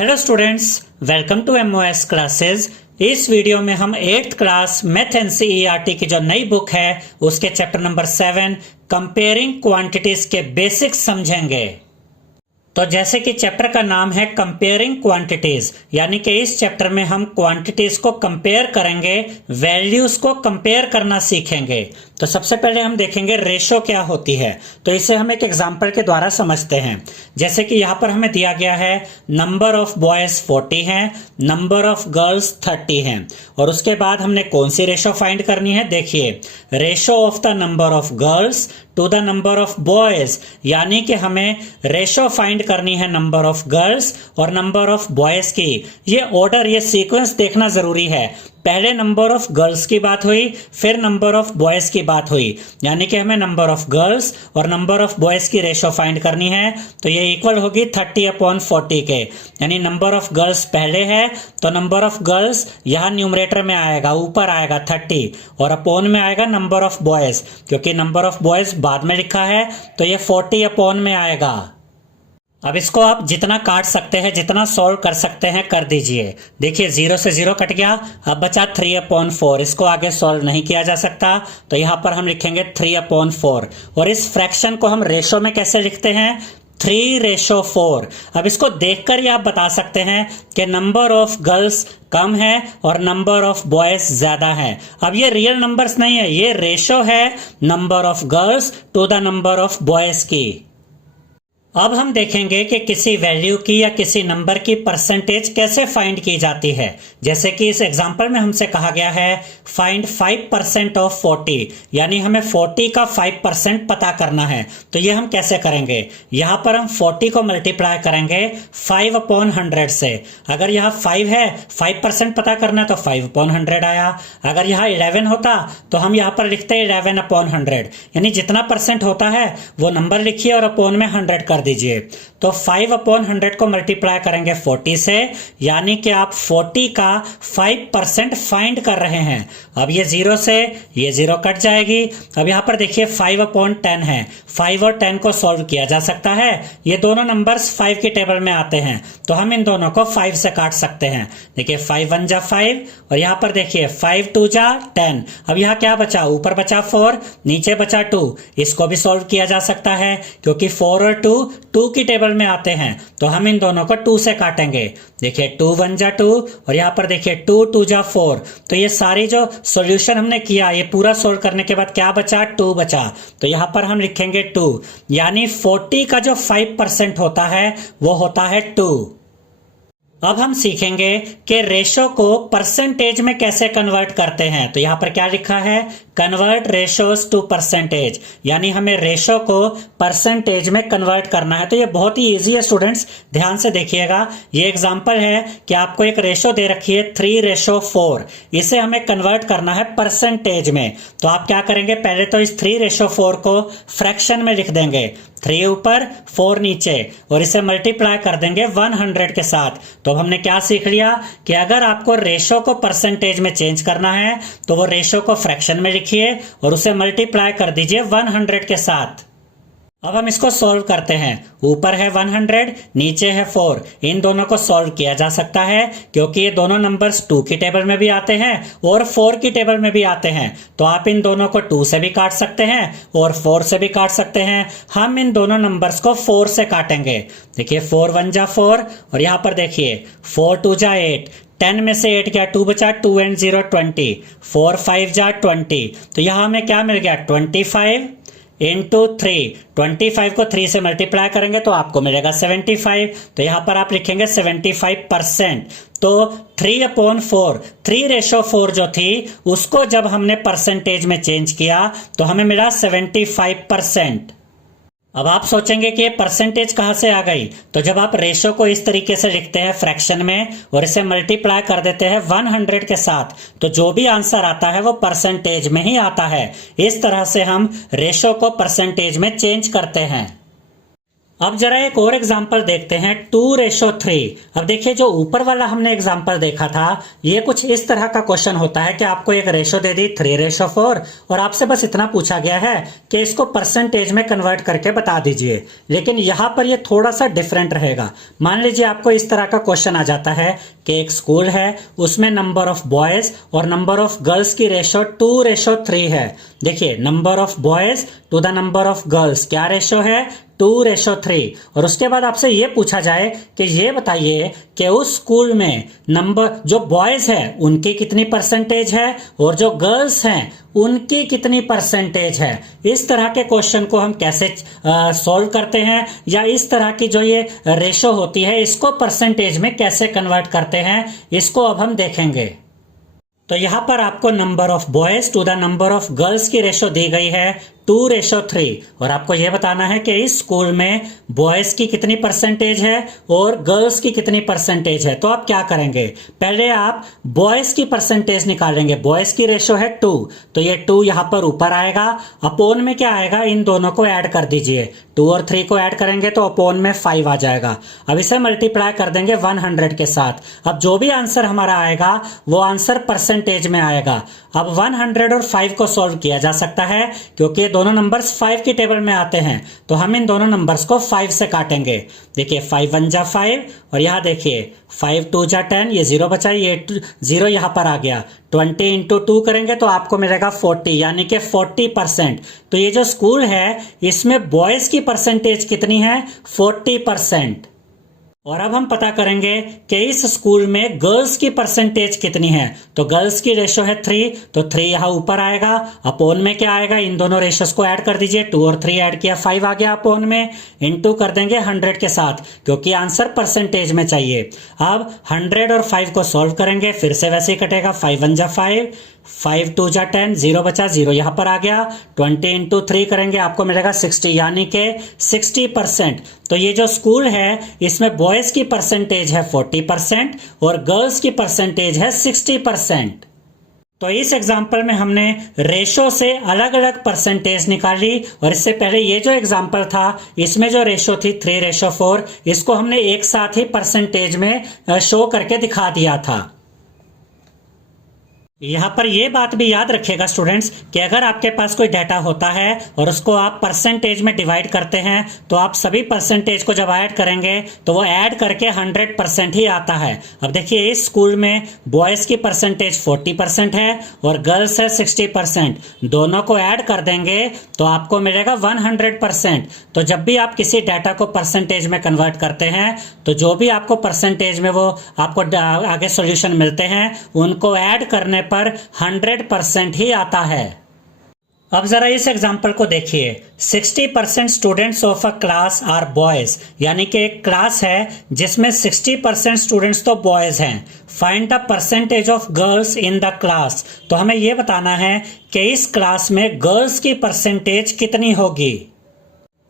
Hello students, welcome to MOS classes. इस video में हम 8th क्लास मैथ एनसीईआरटी की जो नई बुक है उसके चैप्टर नंबर 7 कंपेयरिंग क्वांटिटीज के बेसिक्स समझेंगे। तो जैसे कि चैप्टर का नाम है कंपेयरिंग क्वांटिटीज, यानी कि इस चैप्टर में हम क्वांटिटीज को कंपेयर करेंगे, वैल्यूज को कंपेयर करना सीखेंगे। तो सबसे पहले हम देखेंगे रेशो क्या होती है। तो इसे हम एक एग्जांपल के द्वारा समझते हैं। जैसे कि यहाँ पर हमें दिया गया है नंबर ऑफ बॉयज 40 है, नंबर ऑफ गर्ल्स 30 है, और उसके बाद हमने कौन सी रेशो फाइंड करनी है। देखिए, ratio of the number of girls to the number of boys, यानी कि हमें रेशो फाइंड करनी है नंबर ऑफ गर्ल्स और नंबर ऑफ बॉयज की। ये ऑर्डर, ये सीक्वेंस देखना जरूरी है। पहले नंबर ऑफ गर्ल्स की बात हुई, फिर नंबर ऑफ बॉयज की बात हुई, यानी कि हमें नंबर ऑफ गर्ल्स और नंबर ऑफ बॉयज की रेशो फाइंड करनी है। तो ये इक्वल होगी 30/40 के, यानी नंबर ऑफ गर्ल्स पहले है तो नंबर ऑफ गर्ल्स यहाँ न्यूमरेटर में आएगा, ऊपर आएगा 30, और अपोन में आएगा नंबर ऑफ बॉयज, क्योंकि नंबर ऑफ बॉयज बाद में लिखा है तो ये 40 अपोन में आएगा। अब इसको आप जितना काट सकते हैं, जितना सॉल्व कर सकते हैं कर दीजिए। देखिए 0 से 0 कट गया, अब बचा 3/4। इसको आगे सॉल्व नहीं किया जा सकता, तो यहाँ पर हम लिखेंगे 3/4। और इस फ्रैक्शन को हम रेशो में कैसे लिखते हैं, 3/4। अब इसको देखकर ही आप बता सकते हैं कि नंबर ऑफ गर्ल्स कम है और नंबर ऑफ बॉयज ज्यादा है। अब ये रियल नंबर्स नहीं है, ये रेशो है number of girls to the number of boys की। अब हम देखेंगे कि किसी वैल्यू की या किसी नंबर की परसेंटेज कैसे फाइंड की जाती है। जैसे कि इस एग्जांपल में हमसे कहा गया है फाइंड 5% ऑफ 40, यानी हमें 40 का 5% पता करना है। तो ये हम कैसे करेंगे, यहां पर हम 40 को मल्टीप्लाई करेंगे 5/100 से। अगर यहाँ 5 है, 5% पता करना तो 5/100 आया। अगर यहाँ 11 होता तो हम यहाँ पर लिखते 11/100, यानी जितना परसेंट होता है वो नंबर लिखिए और अपोन में 100 कर दीजिए। तो 5/100 को मल्टीप्लाई करेंगे 40 से, यानी कि आप 40 का 5% फाइंड कर रहे हैं। अब ये 0 से ये 0 कट जाएगी। अब यहां पर देखिए 5/10 है, 5 और 10 को सॉल्व किया जा सकता है। ये दोनों नंबर्स 5 की टेबल में आते हैं, तो हम इन दोनों को 5 से काट सकते हैं। देखिए 5 1 जा 5, और यहां पर देखिए 5 2 जा 10। अब यहां क्या बचा, ऊपर बचा 4, नीचे बचा 2। इसको भी सॉल्व किया जा सकता है, क्योंकि 4 और 2 की टेबल में आते हैं, तो हम इन दोनों को 2 से काटेंगे। देखिए 2 1 जा 2, और यहां पर देखिए 2 2 जा 4। तो ये सारी जो सॉल्यूशन हमने किया, ये पूरा सोल्व करने के बाद क्या बचा, 2 बचा। तो यहां पर हम लिखेंगे 2, यानी 40 का जो 5% होता है वो होता है 2। अब हम सीखेंगे कि रेशो को परसेंटेज में कैसे कन्वर्ट करते हैं। तो यहां पर क्या लिखा है, कन्वर्ट रेशोज टू परसेंटेज, यानी हमें रेशो को परसेंटेज में कन्वर्ट करना है। तो ये बहुत ही इजी है स्टूडेंट्स, ध्यान से देखिएगा। ये एग्जांपल है कि आपको एक रेशो दे रखी है 3/4, इसे हमें कन्वर्ट करना है परसेंटेज में। तो आप क्या करेंगे, पहले तो इस 3/4 को फ्रैक्शन में लिख देंगे, 3 ऊपर 4 नीचे, और इसे मल्टीप्लाई कर देंगे 100 के साथ। तो हमने क्या सीख लिया कि अगर आपको रेशो को परसेंटेज में चेंज करना है तो वो रेशो को फ्रैक्शन में लिखिए और उसे मल्टीप्लाई कर दीजिए 100 के साथ। अब हम इसको सॉल्व करते हैं। ऊपर है 100, नीचे है 4। इन दोनों को सॉल्व किया जा सकता है, क्योंकि ये दोनों नंबर्स 2 की टेबल में भी आते हैं और 4 की टेबल में भी आते हैं। तो आप इन दोनों को 2 से भी काट सकते हैं और 4 से भी काट सकते हैं। हम इन दोनों नंबर्स को 4 से काटेंगे। देखिए 4 1 जा 4, और यहां पर देखिए 4 2 जा 8, 10 में से 8 गया, 2 बचा, 2 and 0 20, 4 5 जा 20। तो यहां हमें क्या मिल गया, 25 इंटू 3। 25 को 3 से मल्टीप्लाई करेंगे तो आपको मिलेगा 75। तो यहां पर आप लिखेंगे 75%। तो 3/4, 3/4 जो थी उसको जब हमने परसेंटेज में चेंज किया तो हमें मिला 75%। अब आप सोचेंगे कि ये परसेंटेज कहां से आ गई। तो जब आप रेशो को इस तरीके से लिखते हैं फ्रैक्शन में और इसे मल्टीप्लाई कर देते हैं 100 के साथ, तो जो भी आंसर आता है वो परसेंटेज में ही आता है। इस तरह से हम रेशो को परसेंटेज में चेंज करते हैं। अब जरा एक और एग्जाम्पल देखते हैं 2:3। अब देखिए जो ऊपर वाला हमने एग्जाम्पल देखा था ये कुछ इस तरह का क्वेश्चन होता है कि आपको एक रेशो दे दी 3:4 और आपसे बस इतना पूछा गया है कि इसको परसेंटेज में कन्वर्ट करके बता दीजिए। लेकिन यहाँ पर ये थोड़ा सा डिफरेंट रहेगा। मान लीजिए आपको इस तरह का क्वेश्चन आ जाता है कि एक स्कूल है, उसमें नंबर ऑफ बॉयज और नंबर ऑफ गर्ल्स की रेशो 2:3 है। देखिए number of boys to the number of girls क्या रेशो है 2:3। और उसके बाद आपसे ये पूछा जाए कि ये बताइए कि उस स्कूल में नंबर जो बॉयज है उनकी कितनी परसेंटेज है और जो गर्ल्स हैं उनकी कितनी परसेंटेज है। इस तरह के क्वेश्चन को हम कैसे सॉल्व करते हैं या इस तरह की जो ये रेशो होती है इसको परसेंटेज में कैसे कन्वर्ट करते हैं इसको अब हम देखेंगे। तो यहाँ पर आपको number of boys to the number of girls की रेशो दी गई है 2:3 और आपको यह बताना है कि इस स्कूल में बॉयज की कितनी परसेंटेज है और गर्ल्स की कितनी परसेंटेज है। तो आप क्या करेंगे, पहले आप बॉयज की परसेंटेज निकालेंगे। बॉयज की रेशो है 2 तो ये 2 यहां पर ऊपर आएगा, अपोन में क्या आएगा, इन दोनों को ऐड कर दीजिए। 2 और 3 को ऐड करेंगे तो अपोन में 5 आ जाएगा। अब इसे मल्टीप्लाई कर देंगे 100 के साथ। अब जो भी आंसर हमारा आएगा वो आंसर परसेंटेज में आएगा। अब 100 और 5 को सॉल्व किया जा सकता है क्योंकि दोनों नंबर्स 5 की टेबल में आते हैं। तो हम इन दोनों नंबर्स को 5 से काटेंगे। देखिए 5 1 जा 5 और यहाँ देखिए 5 2 जा 10, ये 0 बचा, ये 0 यहाँ पर आ गया। 20 इंटू 2 करेंगे तो आपको मिलेगा 40 यानी कि 40%। तो ये जो स्कूल है इसमें बॉयज की परसेंटेज कितनी है 40%। और अब हम पता करेंगे कि इस स्कूल में गर्ल्स की परसेंटेज कितनी है। तो गर्ल्स की रेशो है 3 तो 3 यहां ऊपर आएगा, अपोन में क्या आएगा, इन दोनों रेशोस को ऐड कर दीजिए। 2 और 3 ऐड किया 5 आ गया अपोन में, इनटू कर देंगे 100 के साथ क्योंकि आंसर परसेंटेज में चाहिए। अब 100 और 5 को सॉल्व करेंगे, फिर से वैसे ही कटेगा। 5 1 जा 5, 5 2 जा 10, 0 बचा, 0 यहां पर आ गया। 20 इंटू 3 करेंगे आपको मिलेगा 60 यानी कि 60%। तो ये जो स्कूल है इसमें बॉयज की परसेंटेज है 40% और गर्ल्स की परसेंटेज है 60%। तो इस एग्जाम्पल में हमने रेशो से अलग अलग परसेंटेज निकाली और इससे पहले ये जो एग्जाम्पल था इसमें जो रेशो थी 3:4 इसको हमने एक साथ ही परसेंटेज में शो करके दिखा दिया था। यहाँ पर यह बात भी याद रखिएगा स्टूडेंट्स कि अगर आपके पास कोई डाटा होता है और उसको आप परसेंटेज में डिवाइड करते हैं तो आप सभी परसेंटेज को जब ऐड करेंगे तो वो ऐड करके 100% ही आता है। अब देखिए इस स्कूल में बॉयज की परसेंटेज 40% है और गर्ल्स है 60%। दोनों को ऐड कर देंगे तो आपको मिलेगा 100%। तो जब भी आप किसी डाटा को परसेंटेज में कन्वर्ट करते हैं तो जो भी आपको परसेंटेज में वो आपको आगे सॉल्यूशन मिलते हैं उनको ऐड करने पर 100% ही आता है। अब जरा इस एग्जाम्पल को देखिए, 60% students of a class are boys, यानी कि एक क्लास है जिसमें 60% स्टूडेंट्स तो बॉयज हैं। Find the percentage of girls in the class. तो हमें यह बताना है कि इस क्लास में गर्ल्स की परसेंटेज कितनी होगी।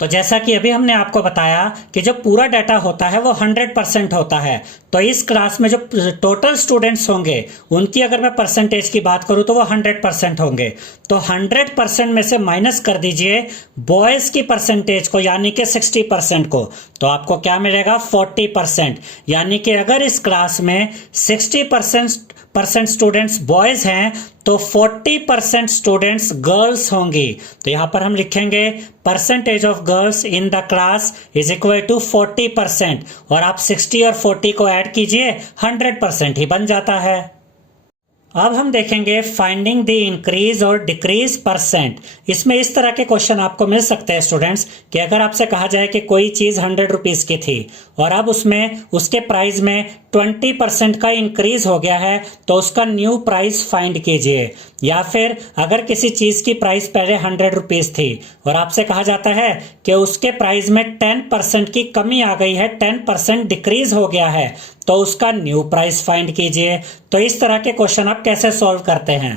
तो जैसा कि अभी हमने आपको बताया कि जो पूरा डाटा होता है वो 100% होता है। तो इस क्लास में जो टोटल स्टूडेंट्स होंगे उनकी अगर मैं परसेंटेज की बात करूं तो वो 100% होंगे। तो 100% में से माइनस कर दीजिए बॉयज की परसेंटेज को यानी कि 60% को, तो आपको क्या मिलेगा 40%। यानी कि अगर इस क्लास में 60% स्टूडेंट्स बॉयज हैं तो 40% स्टूडेंट्स गर्ल्स होंगी। तो यहां पर हम लिखेंगे percentage of girls in the class is equal to 40% और आप 60 और 40 को ऐड कीजिए 100% ही बन जाता है। अब हम देखेंगे फाइंडिंग द इंक्रीज और डिक्रीज परसेंट। इसमें इस तरह के क्वेश्चन आपको मिल सकते हैं स्टूडेंट्स कि अगर आपसे कहा जाए कि कोई चीज 100 रुपीज की थी और अब उसमें उसके प्राइस में 20% का इंक्रीज हो गया है तो उसका न्यू प्राइस फाइंड कीजिए। या फिर अगर किसी चीज की प्राइस पहले 100 रुपीज थी और आपसे कहा जाता है कि उसके प्राइस में 10% की कमी आ गई है, 10% डिक्रीज हो गया है, तो उसका न्यू प्राइस फाइंड कीजिए। तो इस तरह के क्वेश्चन आप कैसे सॉल्व करते हैं।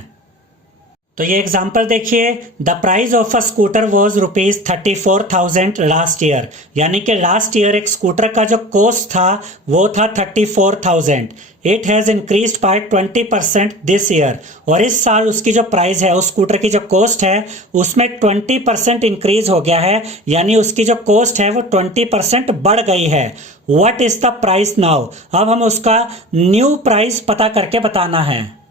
तो ये एग्जाम्पल देखिए, the price of a scooter was ₹34,000 last year, यानी कि लास्ट ईयर एक स्कूटर का जो कॉस्ट था वो था 34,000। It has increased by 20% this year, और इस साल उसकी जो प्राइस है, उस स्कूटर की जो कॉस्ट है उसमें 20% इंक्रीज हो गया है, यानी उसकी जो कॉस्ट है वो 20% बढ़ गई है। What is the price now? अब हम उसका न्यू प्राइस पता करके बताना है।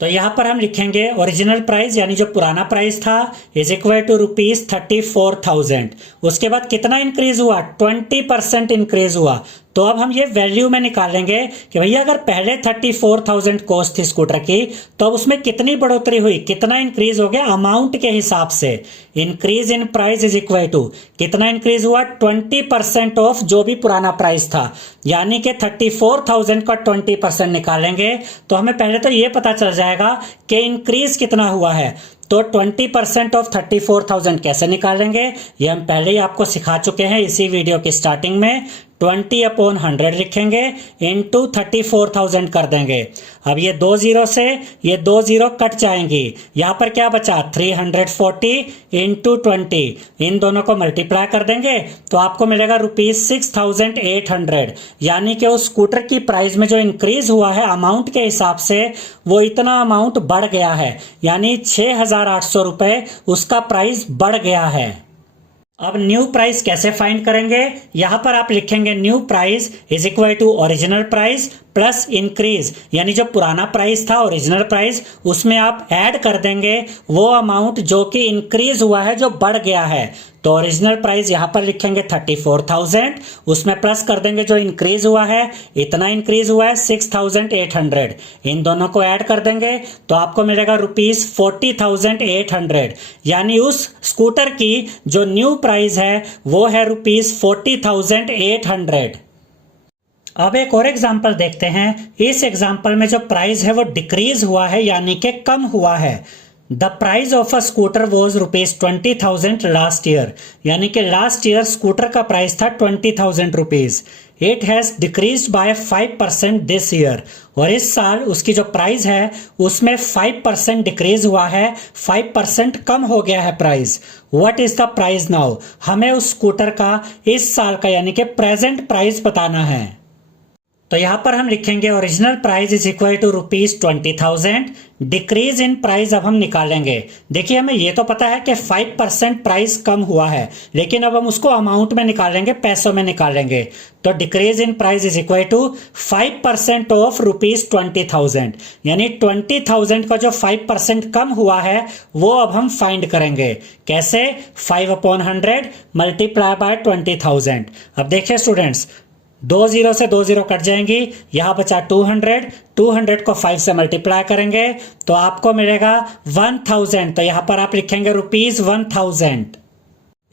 तो यहां पर हम लिखेंगे ओरिजिनल प्राइस यानी जो पुराना प्राइस था इज इक्वल टू ₹34,000। उसके बाद कितना इंक्रीज हुआ? 20% इंक्रीज हुआ। तो अब हम ये वैल्यू में निकालेंगे कि भैया अगर पहले 34,000 कॉस्ट थी स्कूटर की, तो अब उसमें कितनी बढ़ोतरी हुई, कितना इंक्रीज हो गया अमाउंट के हिसाब से। Increase in price is equal to कितना इंक्रीज हुआ? 20% ऑफ जो भी पुराना प्राइस था, यानी कि 34,000 का 20% निकालेंगे तो हमें पहले तो ये पता चल जाएगा कि इंक्रीज कितना हुआ है। तो 20% ऑफ 34,000 कैसे निकालेंगे, ये हम पहले ही आपको सिखा चुके हैं इसी वीडियो की स्टार्टिंग में। 20/100 लिखेंगे, इंटू 34,000 कर देंगे। अब ये 2 जीरो से ये 2 जीरो कट जाएंगी, यहां पर क्या बचा? 340 इंटू 20, इन दोनों को मल्टीप्लाई कर देंगे तो आपको मिलेगा ₹6,800, यानी कि उस स्कूटर की प्राइस में जो इंक्रीज हुआ है अमाउंट के हिसाब से, वो इतना अमाउंट बढ़ गया है, यानी 6,800 रुपए उसका प्राइस बढ़ गया है। अब न्यू प्राइस कैसे फाइंड करेंगे? यहां पर आप लिखेंगे new price is equal to original price plus increase, यानी जो पुराना प्राइस था ओरिजिनल प्राइस, उसमें आप ऐड कर देंगे वो अमाउंट जो कि इंक्रीज हुआ है, जो बढ़ गया है। तो ओरिजिनल प्राइस यहां पर लिखेंगे 34,000, उसमें प्लस कर देंगे जो इंक्रीज हुआ है, इतना इंक्रीज हुआ है 6,800, इन दोनों को ऐड कर देंगे तो आपको मिलेगा ₹40,800, यानी उस स्कूटर की जो न्यू प्राइस है वो है ₹40,800। अब एक और एग्जांपल देखते हैं। इस एग्जांपल में जो प्राइस है वो डिक्रीज हुआ है, यानी कि कम हुआ है। The price of a scooter was ₹20,000 last year, यानी कि लास्ट ईयर स्कूटर का प्राइस था ₹20,000। It has decrease by 5% this year, और इस साल उसकी जो प्राइस है उसमें 5% डिक्रीज हुआ है, 5% कम हो गया है price. What is the price now? हमें उस स्कूटर का इस साल का यानी कि प्रेजेंट प्राइस बताना है। तो यहां पर हम लिखेंगे original price is equal to ₹20,000, decrease in price अब हम निकालेंगे। देखिए हमें ये तो पता है कि 5% प्राइस कम हुआ है, लेकिन अब हम उसको अमाउंट में निकालेंगे, पैसों में निकालेंगे। तो decrease in price is equal to 5% of ₹20,000, यानी 20,000 का जो 5% कम हुआ है वो अब हम फाइंड करेंगे। कैसे? 5/100 मल्टीप्लाई बाय 20,000। अब देखिए स्टूडेंट्स, 2 जीरो से 2 जीरो कट जाएंगी, यहां बचा 200 को 5 से मल्टीप्लाई करेंगे तो आपको मिलेगा 1000। तो यहां पर आप लिखेंगे ₹1000,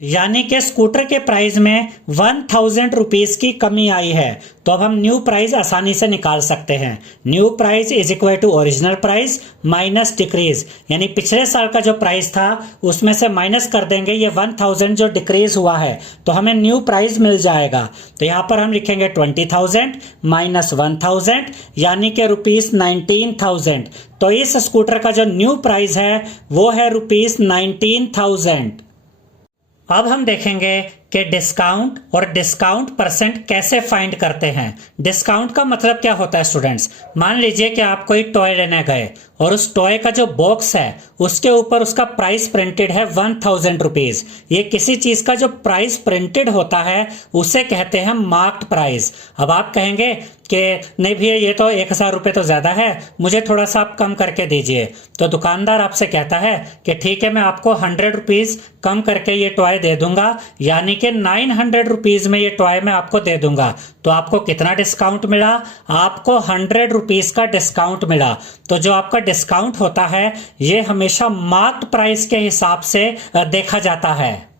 यानी कि स्कूटर के प्राइस में 1000 रुपीज की कमी आई है। तो अब हम न्यू प्राइस आसानी से निकाल सकते हैं। New price is equal to original price minus decrease, यानी पिछले साल का जो प्राइस था उसमें से माइनस कर देंगे ये 1000 जो डिक्रीज हुआ है, तो हमें न्यू प्राइस मिल जाएगा। तो यहां पर हम लिखेंगे 20,000 माइनस 1000, यानी कि ₹19,000। तो इस स्कूटर का जो न्यू प्राइस है वो है ₹19,000। अब हम देखेंगे कि डिस्काउंट और डिस्काउंट परसेंट कैसे फाइंड करते हैं। डिस्काउंट का मतलब क्या होता है स्टूडेंट्स? मान लीजिए कि आप कोई टॉय लेने गए और उस टॉय का जो बॉक्स है उसके ऊपर उसका प्राइस प्रिंटेड है 1000 रुपीज। ये किसी चीज का जो प्राइस प्रिंटेड होता है उसे कहते हैं मार्क्ड प्राइस। अब आप कहेंगे कि नहीं भैया ये तो 1000 रुपये तो ज्यादा है, मुझे थोड़ा सा आप कम करके दीजिए। तो दुकानदार आपसे कहता है कि ठीक है, मैं आपको 100 रुपीज कम करके ये टॉय दे दूंगा, यानी कि 900 रुपीज में ये टॉय मैं आपको दे दूंगा। तो आपको कितना डिस्काउंट मिला? आपको 100 रुपीज का डिस्काउंट मिला। तो जो आपका डिस्काउंट होता है ये हमेशा मार्क्ड प्राइस के हिसाब से देखा जाता है।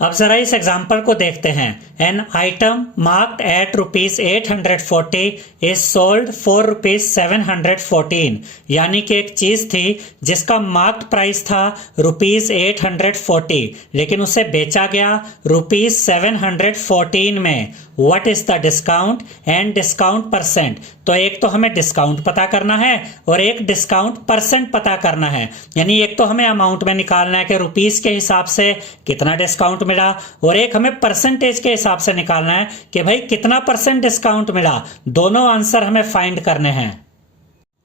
अब जरा इस एग्जाम्पल को देखते हैं। An item marked at ₹840 is sold for ₹714, यानी कि एक चीज थी जिसका मार्क्ड प्राइस था ₹840, लेकिन उसे बेचा गया ₹714 में। What is the discount and discount percent. तो एक तो हमें डिस्काउंट पता करना है और एक डिस्काउंट परसेंट पता करना है, यानी एक तो हमें अमाउंट में निकालना है कि रुपीस के हिसाब से कितना डिस्काउंट मिला, और एक हमें परसेंटेज के हिसाब से निकालना है कि भाई कितना परसेंट डिस्काउंट मिला। दोनों आंसर हमें फाइंड करने हैं।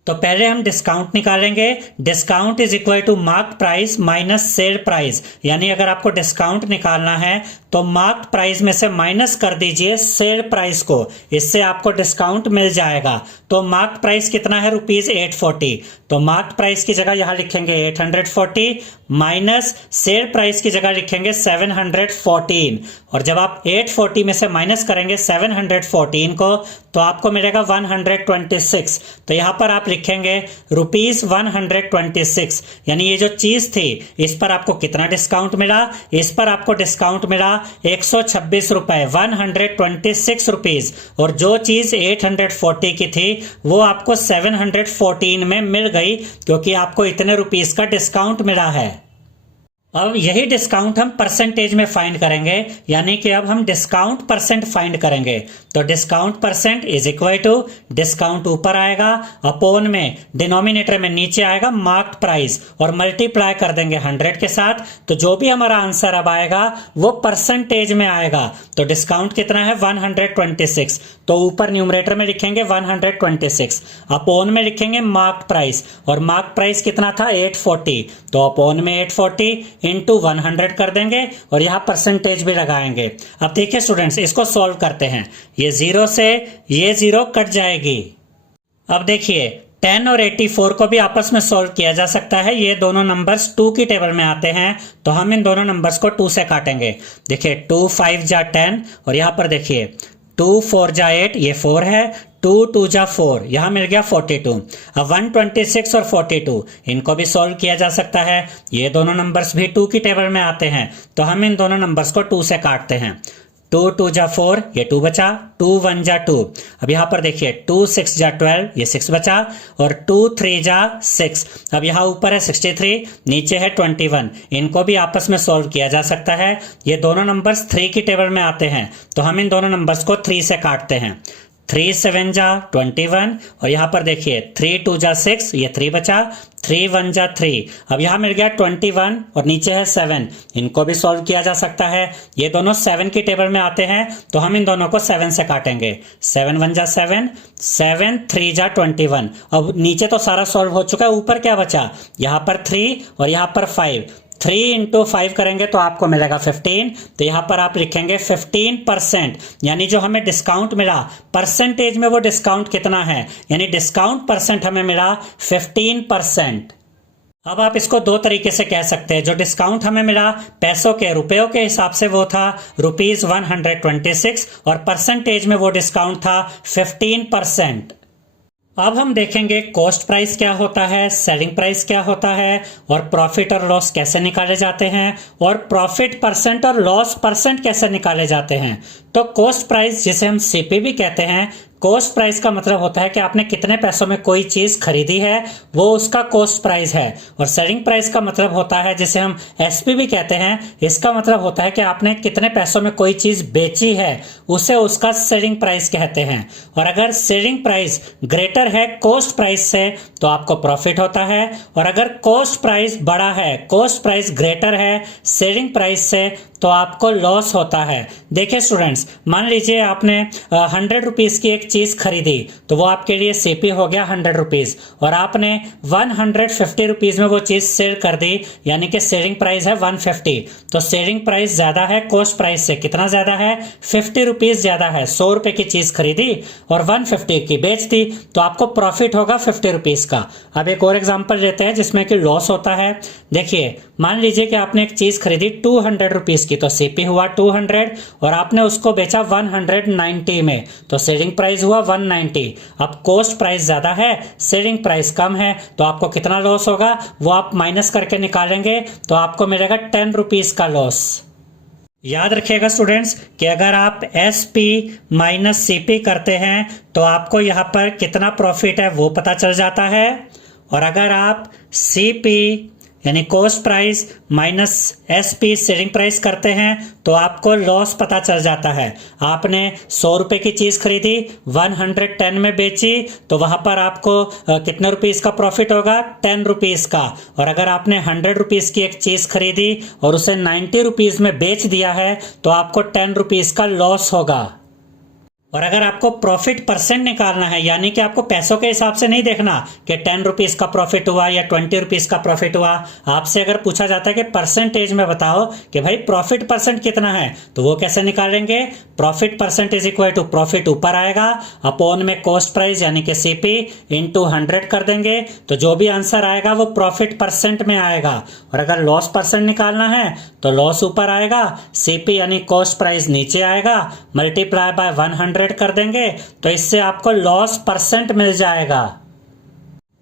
तो पहले हम डिस्काउंट निकालेंगे। Discount is equal to mark price minus sale price, यानी अगर आपको डिस्काउंट निकालना है तो मार्क प्राइस में से माइनस कर दीजिए सेल प्राइस को, इससे आपको डिस्काउंट मिल जाएगा। तो मार्क प्राइस कितना है ₹840, तो मार्क प्राइस की जगह यहां लिखेंगे 840 माइनस सेल प्राइस की जगह लिखेंगे 714, और जब आप 840 में से माइनस करेंगे 714 को तो आपको मिलेगा 126। तो यहां पर आप लिखेंगे ₹126, यानी ये जो चीज थी इस पर आपको कितना डिस्काउंट मिला, इस पर आपको डिस्काउंट मिला 126 रुपए, 126 रुपीज, और जो चीज 840 की थी वो आपको 714 में मिल गई, क्योंकि आपको इतने रुपीस का डिस्काउंट मिला है। अब यही डिस्काउंट हम परसेंटेज में फाइंड करेंगे, यानी कि अब हम डिस्काउंट परसेंट फाइंड करेंगे। तो discount percent is equal to, discount ऊपर आएगा अपोन में डिनोमिनेटर में नीचे आएगा मार्क्ड प्राइस, और मल्टीप्लाई कर देंगे 100 के साथ, तो जो भी हमारा आंसर अब आएगा वो परसेंटेज में आएगा। तो डिस्काउंट कितना है 126, तो ऊपर न्यूमरेटर में लिखेंगे 126, अपोन में लिखेंगे मार्क्ड प्राइस, और मार्क्ड प्राइस कितना था 840, तो अपोन में 840 इंटू 100 कर देंगे और यहां परसेंटेज भी लगाएंगे। अब देखिए स्टूडेंट्स, इसको सॉल्व करते हैं। ये 0 से ये 0 कट जाएगी। अब देखिए 10 और 84 को भी आपस में सॉल्व किया जा सकता है। ये दोनों नंबर्स 2 की टेबल में आते हैं, तो हम इन दोनों नंबर्स को 2 से काटेंगे। देखिए 2 5 जा 10, और यहां पर देखिए 2 4 जा 8, ये 4 है, 2 2 जा 4, यहां मिल गया 42। अब 126 और 42 इनको भी सॉल्व किया जा सकता है। ये दोनों नंबर्स भी 2 की टेबल में आते हैं, तो हम इन दोनों नंबर्स को 2 से काटते हैं। 2 2 जा 4, ये 2 बचा, 2 1 जा 2। अब यहां पर देखिए 2 6 जा 12, ये 6 बचा, और 2 3 जा 6। अब यहां ऊपर है 63, नीचे है 21, इनको भी आपस में सॉल्व किया जा सकता है। ये दोनों नंबर्स 3 की टेबल में आते हैं, तो हम इन दोनों नंबर्स को 3 से काटते हैं। 3 7 जा 21, और यहां पर देखिए 3 2 जा 6, ये 3 बचा, 3 1 जा 3। अब यहां मिल गया 21 और नीचे है 7, इनको भी सॉल्व किया जा सकता है। ये दोनों 7 की टेबल में आते हैं, तो हम इन दोनों को 7 से काटेंगे। 7 1 जा 7, 7 3 जा 21। अब नीचे तो सारा सॉल्व हो चुका है, ऊपर क्या बचा, यहां पर 3 और यहां पर 5। 3 इंटू 5 करेंगे तो आपको मिलेगा 15, तो यहां पर आप लिखेंगे 15%, यानी जो हमें डिस्काउंट मिला परसेंटेज में वो डिस्काउंट कितना है, यानी डिस्काउंट परसेंट हमें मिला 15%। अब आप इसको दो तरीके से कह सकते हैं। जो डिस्काउंट हमें मिला पैसों के रुपयों के हिसाब से वो था ₹126, और परसेंटेज में वो डिस्काउंट था 15%। अब हम देखेंगे कॉस्ट प्राइस क्या होता है, सेलिंग प्राइस क्या होता है, और प्रॉफिट और लॉस कैसे निकाले जाते हैं, और प्रॉफिट परसेंट और लॉस परसेंट कैसे निकाले जाते हैं। तो कॉस्ट प्राइस, जिसे हम सीपी भी कहते हैं, कॉस्ट प्राइस का मतलब होता है कि आपने कितने पैसों में कोई चीज खरीदी है, वो उसका कॉस्ट प्राइस है। और सेलिंग प्राइस का मतलब होता है, जिसे हम एसपी भी कहते हैं, इसका मतलब होता है कि आपने कितने पैसों में कोई चीज बेची है, उसे उसका सेलिंग प्राइस कहते हैं। और अगर सेलिंग प्राइस ग्रेटर है कॉस्ट प्राइस से तो आपको प्रॉफिट होता है, और अगर कॉस्ट प्राइस बड़ा है, कॉस्ट प्राइस ग्रेटर है सेलिंग प्राइस से, तो आपको लॉस होता है। देखिए स्टूडेंट्स, मान लीजिए आपने 100 रुपीज की एक चीज खरीदी, तो वो आपके लिए सीपी हो गया 100 रुपीज, और आपने 150 रुपीज में वो चीज सेल कर दी, यानी कि सेलिंग प्राइस है 150। तो सेलिंग प्राइस ज्यादा है कॉस्ट प्राइस से, कितना ज्यादा है, 50 रुपीज ज्यादा है। 100 रुपए की चीज खरीदी और 150 की बेच दी, तो आपको प्रॉफिट होगा 50 रुपीज का। अब एक और एग्जांपल लेते हैं जिसमें कि लॉस होता है। देखिए, मान लीजिए कि आपने एक चीज खरीदी 200 रुपीज की, तो सीपी हुआ 200, और आपने उसको बेचा 190 में, तो सेलिंग प्राइस हुआ 190। अब कॉस्ट प्राइस ज्यादा है, सेलिंग प्राइस कम है, तो आपको कितना लॉस होगा वो आप माइनस करके निकालेंगे, तो आपको मिलेगा 10 रुपीज का लॉस। याद रखिएगा स्टूडेंट्स कि अगर आप SP माइनस CP करते हैं तो आपको यहाँ पर कितना प्रॉफिट है वो पता चल जाता है, और अगर आप CP यानी cost price minus SP selling price करते हैं तो आपको लॉस पता चल जाता है। आपने 100 रुपए की चीज खरीदी, 110 में बेची, तो वहां पर आपको कितने रुपीस का प्रॉफिट होगा? 10 रुपीस का। और अगर आपने 100 रुपीस की एक चीज खरीदी और उसे 90 रुपीस में बेच दिया है तो आपको 10 रुपीस का लॉस होगा। और अगर आपको प्रॉफिट परसेंट निकालना है, यानी कि आपको पैसों के हिसाब से नहीं देखना कि 10 रुपीस का प्रॉफिट हुआ या 20 रुपीस का प्रॉफिट हुआ, आपसे अगर पूछा जाता है कि परसेंटेज में बताओ कि भाई प्रॉफिट परसेंट कितना है, तो वो कैसे निकालेंगे? Profit percent is equal to profit ऊपर आएगा, अपॉन में कॉस्ट प्राइस यानी कि CP इंटू 100 कर देंगे, तो जो भी आंसर आएगा वो प्रॉफिट परसेंट में आएगा। और अगर लॉस परसेंट निकालना है तो लॉस ऊपर आएगा, CP यानी कॉस्ट प्राइस नीचे आएगा, मल्टीप्लाई बाय 100 कर देंगे, तो इससे आपको लॉस परसेंट मिल जाएगा।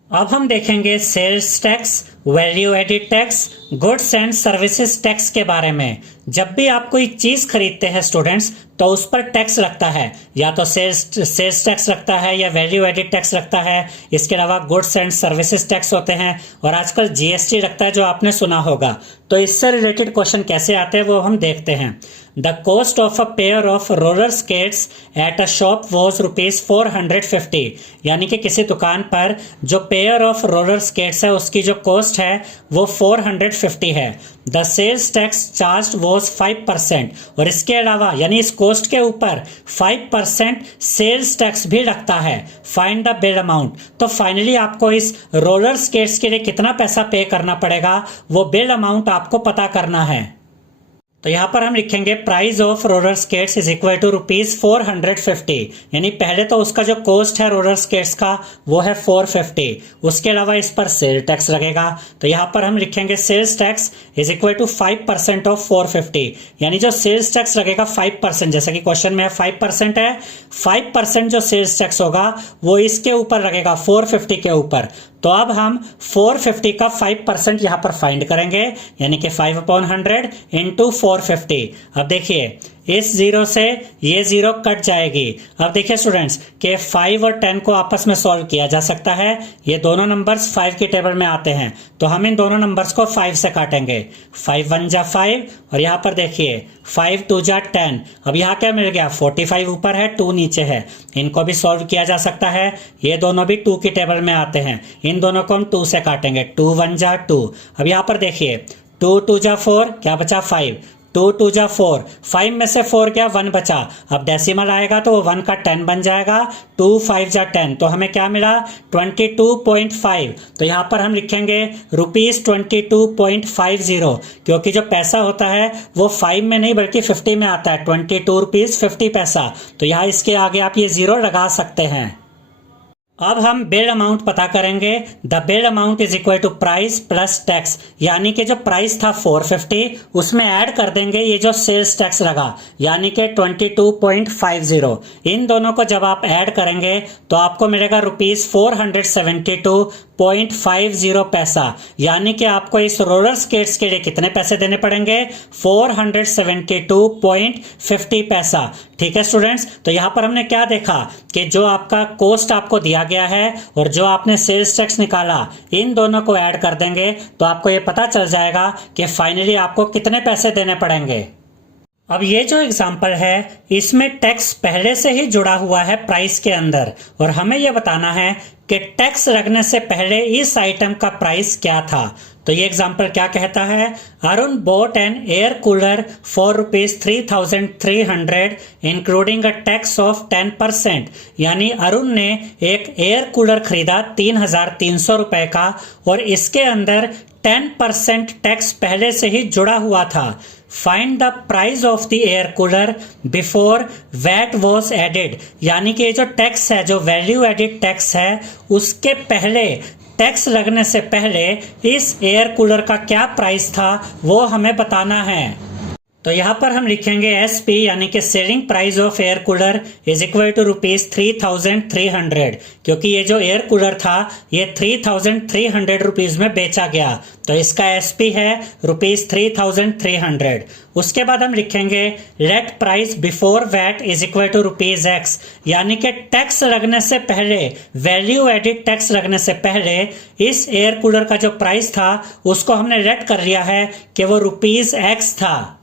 अब हम देखेंगे sales tax, value added tax, goods and services tax के बारे में। जब भी आप कोई चीज खरीदते हैं स्टूडेंट्स तो उस पर टैक्स लगता है, या तो सेल्स टैक्स लगता है या वैल्यू एडिड टैक्स लगता है। इसके अलावा गुड्स एंड सर्विसेज टैक्स होते हैं, और आजकल GST लगता है जो आपने सुना होगा। तो इससे रिलेटेड क्वेश्चन कैसे आते हैं वो हम देखते हैं। The cost of a pair of roller skates at a shop was ₹450, यानी कि किसी दुकान पर जो पेयर ऑफ रोलर स्केट्स है उसकी जो कॉस्ट है वो 450 है। The sales tax charge was 5%, और इसके अलावा यानी इस कॉस्ट के ऊपर 5% सेल्स टैक्स भी लगता है। फाइंड द बिल अमाउंट, तो फाइनली आपको इस रोलर स्केट्स के लिए कितना पैसा पे करना पड़ेगा वो बिल अमाउंट आपको पता करना है। तो यहां पर हम लिखेंगे price of roller skates is equal to ₹450, यानी पहले तो उसका जो कॉस्ट है रोलर स्केट्स का वो है 450, उसके अलावा इस पर सेल टैक्स लगेगा। तो यहां पर हम लिखेंगे sales tax is equal to 5% of 450, यानी जो सेल्स टैक्स लगेगा 5%, जैसा कि क्वेश्चन में 5% है, 5% जो सेल्स टैक्स होगा वो इसके ऊपर लगेगा 450 के ऊपर। तो अब हम 450 का 5% यहां पर फाइंड करेंगे, यानी कि 5/100 इंटू 450। अब देखिए इस 0 से ये 0 कट जाएगी। अब देखिए स्टूडेंट्स कि 5 और 10 को आपस में सॉल्व किया जा सकता है। ये दोनों नंबर्स 5 की टेबल में आते हैं, तो हम इन दोनों नंबर्स को 5 से काटेंगे। 5 1 जा 5, और यहाँ पर देखिए 5 2 जा 10। अब यहाँ क्या मिल गया? 45 ऊपर है, 2 नीचे है, इनको भी सॉल्व किया जा सकता है। ये दोनों भी 2 की टेबल में आते हैं, इन दोनों को हम 2 से काटेंगे। 2 1 जा 2। अब यहाँ पर देखिए 2 2 जा 4, क्या बचा? 5। 2 2 जा 4, 5 में से 4 क्या? 1 बचा। अब डेसिमल आएगा तो वो 1 का 10 बन जाएगा। 2 5 जा 10, तो हमें क्या मिला? 22.5। तो यहाँ पर हम लिखेंगे ₹22.50, क्योंकि जो पैसा होता है वो 5 में नहीं बल्कि 50 में आता है, ₹22.50। तो यहाँ इसके आगे आप ये 0 लगा सकते हैं। अब हम बिल अमाउंट पता करेंगे। The bill amount is equal to price plus tax, यानी कि जो प्राइस था 450 उसमें ऐड कर देंगे ये जो सेल्स टैक्स लगा, यानी कि 22.50। इन दोनों को जब आप ऐड करेंगे तो आपको मिलेगा ₹472.50 पैसा, यानी कि आपको इस रोलर स्केट्स के लिए कितने पैसे देने पड़ेंगे? 472.50 पैसा। ठीक है स्टूडेंट्स, तो यहां पर हमने क्या देखा कि जो आपका कॉस्ट आपको दिया गया है और जो आपने सेल्स टैक्स निकाला, इन दोनों को ऐड कर देंगे तो आपको ये पता चल जाएगा कि फाइनली आपको कितने पैसे देने पड़ेंगे। अब ये जो एग्जाम्पल है इसमें टैक्स पहले से ही जुड़ा हुआ है प्राइस के अंदर, और हमें यह बताना है कि टैक्स लगने से पहले इस आइटम का प्राइस क्या था। तो ये एग्जाम्पल क्या कहता है? Arun bot N air cooler for ₹3,300 including a tax of 10%, यानी अरुण ने एक एयर कूलर खरीदा 3,300 रुपए का, और इसके अंदर 10% टैक्स पहले से ही जुड़ा हुआ था। Find the price of the air cooler before VAT was added, यानी कि जो टैक्स है, जो वैल्यू एडिड टैक्स है, उसके पहले, टैक्स लगने से पहले इस एयर कूलर का क्या प्राइस था वो हमें बताना है। तो यहाँ पर हम लिखेंगे SP यानी कि selling price of air cooler is equal to ₹3,300, क्योंकि ये जो एयर कूलर था ये 3,300 रुपीज में बेचा गया, तो इसका SP है ₹3,300। उसके बाद हम लिखेंगे let price before VAT is equal to ₹X, यानी कि टैक्स लगने से पहले, वैल्यू एडिड टैक्स लगने से पहले इस एयर कूलर का जो प्राइस था उसको हमने लेट कर लिया है कि वो ₹X था।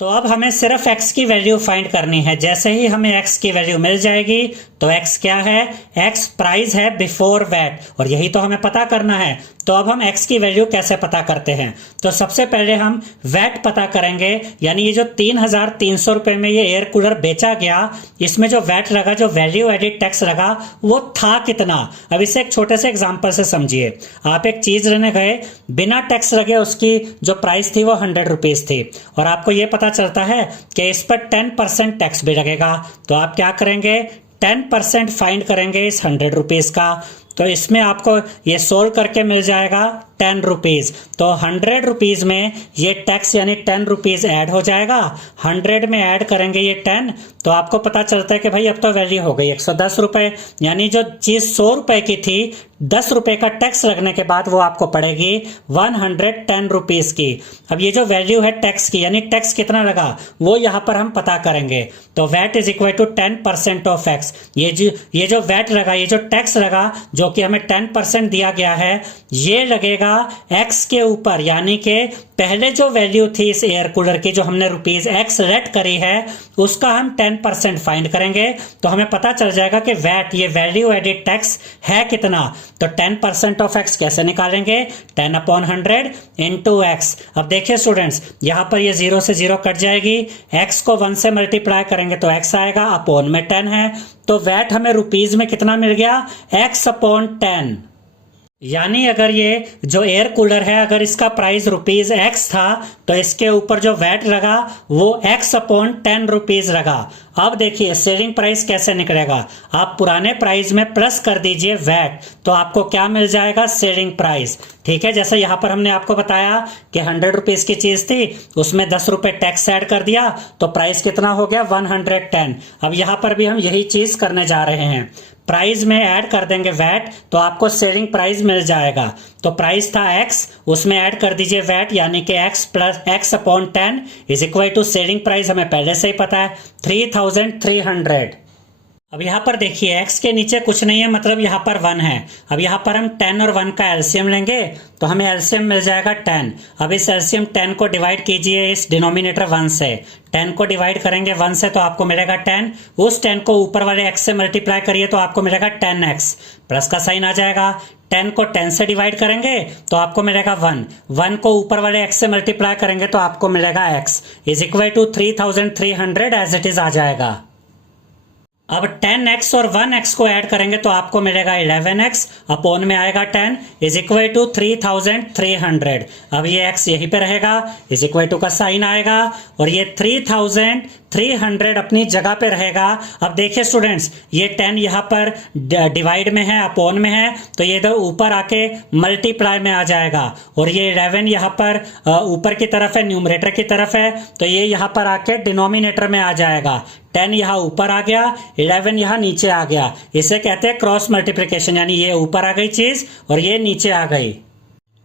तो अब हमें सिर्फ x की वैल्यू फाइंड करनी है। जैसे ही हमें x की वैल्यू मिल जाएगी तो x क्या है, x प्राइस है बिफोर वैट, और यही तो हमें पता करना है। तो अब हम x की वैल्यू कैसे पता करते हैं, तो सबसे पहले हम वैट पता करेंगे, यानी ये जो 3,300 रुपए में ये एयर कूलर बेचा गया, इसमें जो वैट लगा, जो वैल्यू एडिड टैक्स लगा, वो था कितना। अब इसे एक छोटे से एग्जांपल से समझिए। आप एक चीज लेने गए, बिना टैक्स लगे उसकी जो प्राइस थी वो 100 रुपीज थी, और आपको ये पता चलता है कि इस पर 10% टैक्स भी लगेगा, तो आप क्या करेंगे, 10% फाइंड करेंगे इस 100 रुपीज का। तो इसमें आपको ये सोल्व करके मिल जाएगा 10 रुपीज। तो 100 रुपीज में ये टैक्स यानी 10 रुपीज ऐड हो जाएगा, 100 में ऐड करेंगे ये 10, तो आपको पता चलता है कि भाई अब तो वैल्यू हो गई 110 रुपए, यानी जो चीज 100 रुपए की थी, 10 रुपए का टैक्स लगने के बाद वो आपको पड़ेगी 110 रुपीज की। अब ये जो वैल्यू है टैक्स की, यानी टैक्स कितना लगा वो यहाँ पर हम पता करेंगे। तो VAT is equal to 10% of X. ये जो वैट लगा, ये जो टैक्स लगा, जो कि हमें 10% दिया गया है, ये लगेगा एक्स के ऊपर, यानी कि पहले जो वैल्यू थी इस एयर कूलर की, जो हमने ₹X रेट करी है, उसका हम 10% फाइंड करेंगे, तो हमें पता चल जाएगा कि वैट, ये वैल्यू एडिड टैक्स है कितना। तो 10% ऑफ x कैसे निकालेंगे, 10/100 इंटू x। अब देखिए स्टूडेंट्स, यहां पर ये 0 से 0 कट जाएगी, x को 1 से मल्टीप्लाई करेंगे तो x आएगा, अपॉन में 10 है, तो वैट हमें रुपीज में कितना मिल गया, x/10। यानी अगर ये जो एयर कूलर है, अगर इसका प्राइस ₹X था, तो इसके ऊपर जो वैट लगा वो x/10 रुपीज लगा। अब देखिए सेलिंग प्राइस कैसे निकलेगा, आप पुराने प्राइस में प्लस कर दीजिए वैट, तो आपको क्या मिल जाएगा, सेलिंग प्राइस। ठीक है, जैसे यहां पर हमने आपको बताया कि 100 रुपीज की चीज थी, उसमें 10 रुपए टैक्स ऐड कर दिया, तो प्राइस कितना हो गया, 110। अब यहां पर भी हम यही चीज करने जा रहे हैं, प्राइस में ऐड कर देंगे वैट, तो आपको सेलिंग प्राइस मिल जाएगा। तो प्राइस था x, उसमें ऐड कर दीजिए वैट, यानी कि x/10 is equal to selling price, हमें पहले से ही पता है 3,300। अब यहाँ पर देखिए x के नीचे कुछ नहीं है, मतलब यहाँ पर 1 है। अब यहाँ पर हम 10 और 1 का एलसीएम लेंगे, तो हमें एलसीएम मिल जाएगा 10। अब इस एलसीएम 10 को डिवाइड कीजिए इस डिनोमिनेटर 1 से, 10 को डिवाइड करेंगे 1 से तो आपको मिलेगा 10, उस 10 को ऊपर वाले x से मल्टीप्लाई करिए तो आपको मिलेगा 10x, प्लस का साइन आ जाएगा। 10 को 10 से डिवाइड करेंगे तो आपको मिलेगा 1, 1 को ऊपर वाले x से मल्टीप्लाई करेंगे तो आपको मिलेगा x is equal to 3,300 as it is आ जाएगा। अब 10x और 1x को ऐड करेंगे तो आपको मिलेगा 11x, अपॉन में आएगा 10 इज इक्वल टू 3,300। अब ये x यहीं पे रहेगा, इज इक्वल टू का साइन आएगा, और ये 3,300 अपनी जगह पे रहेगा। अब देखिए स्टूडेंट्स, ये 10 यहाँ पर डिवाइड में है, अपॉन में है, तो ये इधर ऊपर आके मल्टीप्लाई में आ जाएगा, और ये 11 यहाँ पर ऊपर की तरफ है, न्यूमरेटर की तरफ है, तो ये यहाँ पर आके डिनोमिनेटर में आ जाएगा। 10 यहाँ ऊपर आ गया, 11 यहाँ नीचे आ गया, इसे कहते हैं क्रॉस मल्टीप्लिकेशन, यानी ये ऊपर आ गई चीज और ये नीचे आ गई।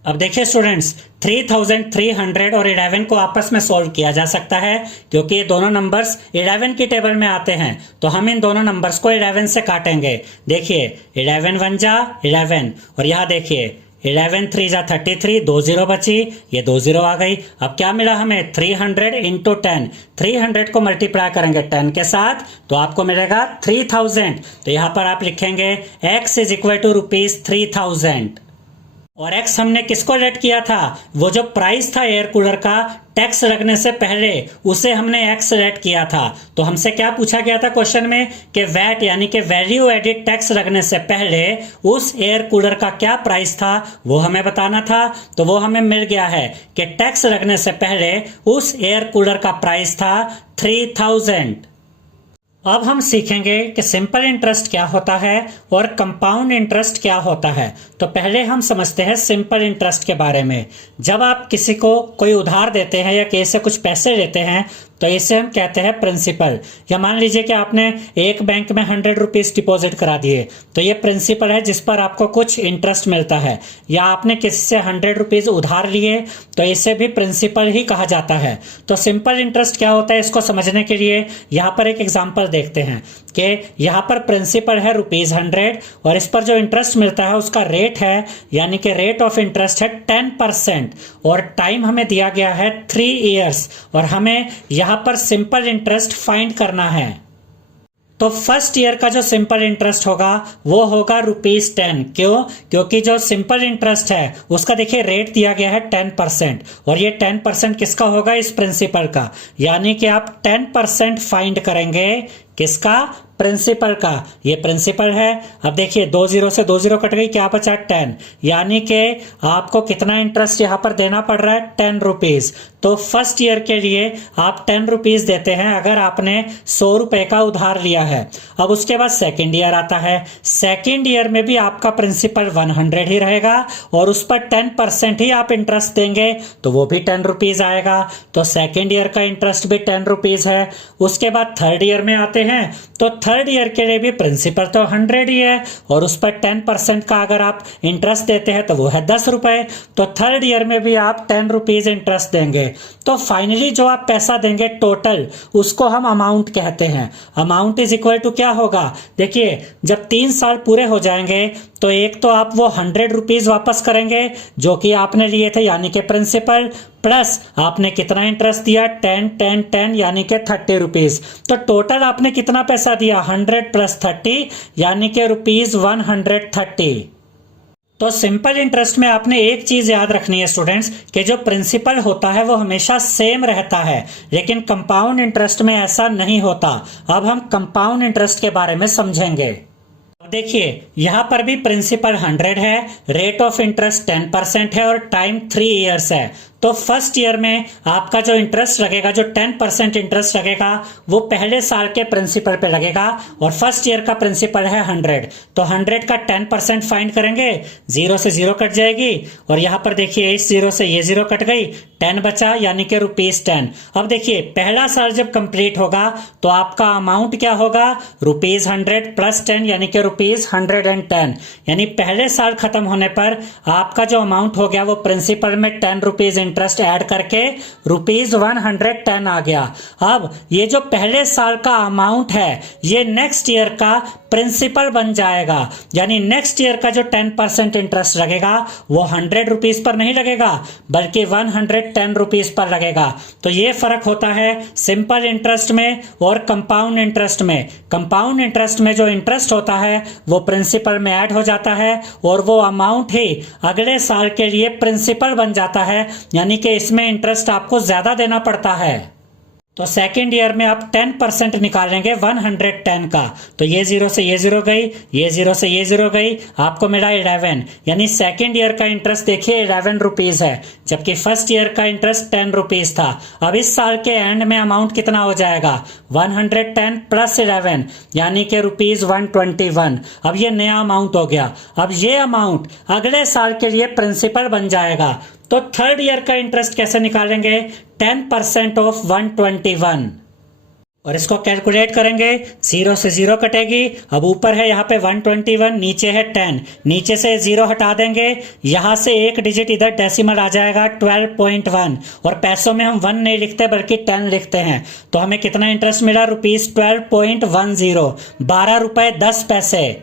अब देखिए स्टूडेंट्स, 3,300 और 11 को आपस में सॉल्व किया जा सकता है, क्योंकि ये दोनों नंबर्स 11 की टेबल में आते हैं, तो हम इन दोनों नंबर्स को 11 से काटेंगे। देखिए 11 1 जा 11, और यहाँ देखिए 11 3 जा 33, 2 0 बची, ये 2 0 आ गई। अब क्या मिला हमें, 300 इंटू 10, 300 को मल्टीप्लाई करेंगे 10 के साथ तो आपको मिलेगा 3000। तो यहाँ पर आप लिखेंगे x इज इक्वल टू ₹3000। और x हमने किसको लेट किया था, वो जो प्राइस था एयर कूलर का टैक्स लगने से पहले, उसे हमने x लेट किया था। तो हमसे क्या पूछा गया था क्वेश्चन में कि वैट यानी कि वैल्यू एडिड टैक्स लगने से पहले उस एयर कूलर का क्या प्राइस था वो हमें बताना था। तो वो हमें मिल गया है कि टैक्स लगने से पहले उस एयर कूलर का प्राइस था 3000। अब हम सीखेंगे कि सिंपल इंटरेस्ट क्या होता है और कंपाउंड इंटरेस्ट क्या होता है। तो पहले हम समझते हैं सिंपल इंटरेस्ट के बारे में। जब आप किसी को कोई उधार देते हैं या किसी से कुछ पैसे लेते हैं तो इसे हम कहते हैं प्रिंसिपल। या मान लीजिए कि आपने एक बैंक में 100 रुपीज डिपॉजिट करा दिए, तो ये प्रिंसिपल है जिस पर आपको कुछ इंटरेस्ट मिलता है। या आपने किसी से 100 रुपीज उधार लिए तो इसे भी प्रिंसिपल ही कहा जाता है। तो सिंपल इंटरेस्ट क्या होता है इसको समझने के लिए यहाँ पर एक एग्जाम्पल देखते हैं कि यहाँ पर प्रिंसिपल है ₹100 और इस पर जो इंटरेस्ट मिलता है उसका रेट है, यानी कि रेट ऑफ इंटरेस्ट है 10% और टाइम हमें दिया गया है 3 इयर्स और हमें यहाँ पर सिंपल इंटरेस्ट फाइंड करना है। तो फर्स्ट ईयर का जो सिंपल इंटरेस्ट होगा वो होगा ₹10। क्यों? क्योंकि जो सिंपल इंटरेस्ट है उसका देखिए रेट दिया गया है 10% और ये 10% किसका होगा? इस प्रिंसिपल का। यानी कि आप 10% फाइंड करेंगे किसका? प्रिंसिपल का। ये प्रिंसिपल है। अब देखिए 2 0 से 2 0 कट गई, क्या बचा? 10। यानी कि आपको कितना इंटरेस्ट यहाँ पर देना पड़ रहा है? 10 रुपीज। तो फर्स्ट ईयर के लिए आप 10 रुपीज देते हैं अगर आपने 100 रुपए का उधार लिया है। अब उसके बाद सेकेंड ईयर आता है। सेकेंड ईयर में भी आपका प्रिंसिपल 100 ही रहेगा और उस पर 10% ही आप इंटरेस्ट देंगे तो वो भी 10 रुपीज आएगा। तो सेकेंड ईयर का इंटरेस्ट भी 10 रुपीज है। उसके बाद थर्ड ईयर में आते हैं तो थर्ड ईयर के लिए भी प्रिंसिपल तो 100 ही है और उस पर 10% का अगर आप इंटरेस्ट देते हैं तो वो है 10 रुपए। तो थर्ड ईयर में भी आप 10 रुपीज इंटरेस्ट देंगे। तो फाइनली जो आप पैसा देंगे टोटल, उसको हम अमाउंट कहते हैं। अमाउंट इज इक्वल टू क्या होगा? देखिए जब 3 साल पूरे हो जाएंगे तो एक तो आप वो 100 रुपीज वापस करेंगे जो कि आपने लिए थे, यानी कि प्रिंसिपल, प्लस आपने कितना इंटरेस्ट दिया? 10 10 10 यानी कि 30 रुपीज। तो टोटल आपने कितना पैसा दिया? 100 + 30 यानी कि ₹130। तो सिंपल इंटरेस्ट में आपने एक चीज याद रखनी है स्टूडेंट्स कि जो प्रिंसिपल होता है वो हमेशा सेम रहता है, लेकिन कंपाउंड इंटरेस्ट में ऐसा नहीं होता। अब हम कंपाउंड इंटरेस्ट के बारे में समझेंगे। देखिए यहां पर भी प्रिंसिपल 100 है, रेट ऑफ इंटरेस्ट 10% है और टाइम 3 इयर्स है। तो फर्स्ट ईयर में आपका जो इंटरेस्ट लगेगा, जो 10% इंटरेस्ट लगेगा, वो पहले साल के प्रिंसिपल पे लगेगा और फर्स्ट ईयर का प्रिंसिपल है 100। तो 100 का 10% फाइंड करेंगे, 0 से 0 कट जाएगी और यहां पर देखिए इस 0 से ये 0 कट गई, 10 बचा यानी कि ₹10। अब देखिए पहला साल जब कंप्लीट होगा तो आपका अमाउंट क्या होगा? ₹100 + 10 यानी कि ₹110। यानी पहले साल खत्म होने पर आपका जो अमाउंट हो गया वो प्रिंसिपल में 10 रुपीज इंटरेस्ट ऐड करके ₹110 आ गया। अब ये जो पहले साल का अमाउंट है ये नेक्स्ट ईयर का प्रिंसिपल बन जाएगा। यानी नेक्स्ट ईयर का जो 10% इंटरेस्ट लगेगा वो 100 रुपीज पर नहीं लगेगा बल्कि 110 रुपीज पर लगेगा। तो ये फर्क होता है सिंपल इंटरेस्ट में और कंपाउंड इंटरेस्ट में। कंपाउंड इंटरेस्ट में जो इंटरेस्ट होता है वो प्रिंसिपल में ऐड हो जाता है और वो अमाउंट ही अगले साल के लिए प्रिंसिपल बन जाता है, यानी कि इसमें इंटरेस्ट आपको ज्यादा देना पड़ता है। तो सेकेंड ईयर में आप 10% निकालेंगे 110 का। तो ये 0 से ये 0 गई, ये 0 से ये 0 गई, आपको मिला 11। यानी सेकेंड ईयर का इंटरेस्ट देखिए 11 रुपीज है, जबकि फर्स्ट ईयर का इंटरेस्ट 10 रुपीज था। अब इस साल के एंड में अमाउंट कितना हो जाएगा? 110 + 11 यानी कि ₹121। अब ये नया अमाउंट हो गया। अब ये अमाउंट अगले साल के लिए प्रिंसिपल बन जाएगा। तो थर्ड ईयर का इंटरेस्ट कैसे निकालेंगे? 10% ऑफ 121 और इसको कैलकुलेट करेंगे, 0 से 0 कटेगी। अब ऊपर है यहाँ पे 121, नीचे है 10, नीचे से 0 हटा देंगे, यहाँ से एक डिजिट इधर डेसिमल आ जाएगा 12.1 और पैसों में हम 1 नहीं लिखते बल्कि 10 लिखते हैं। तो हमें कितना इंटरेस्ट मिला? ₹12.10, 12 रुपए 10 पैसे।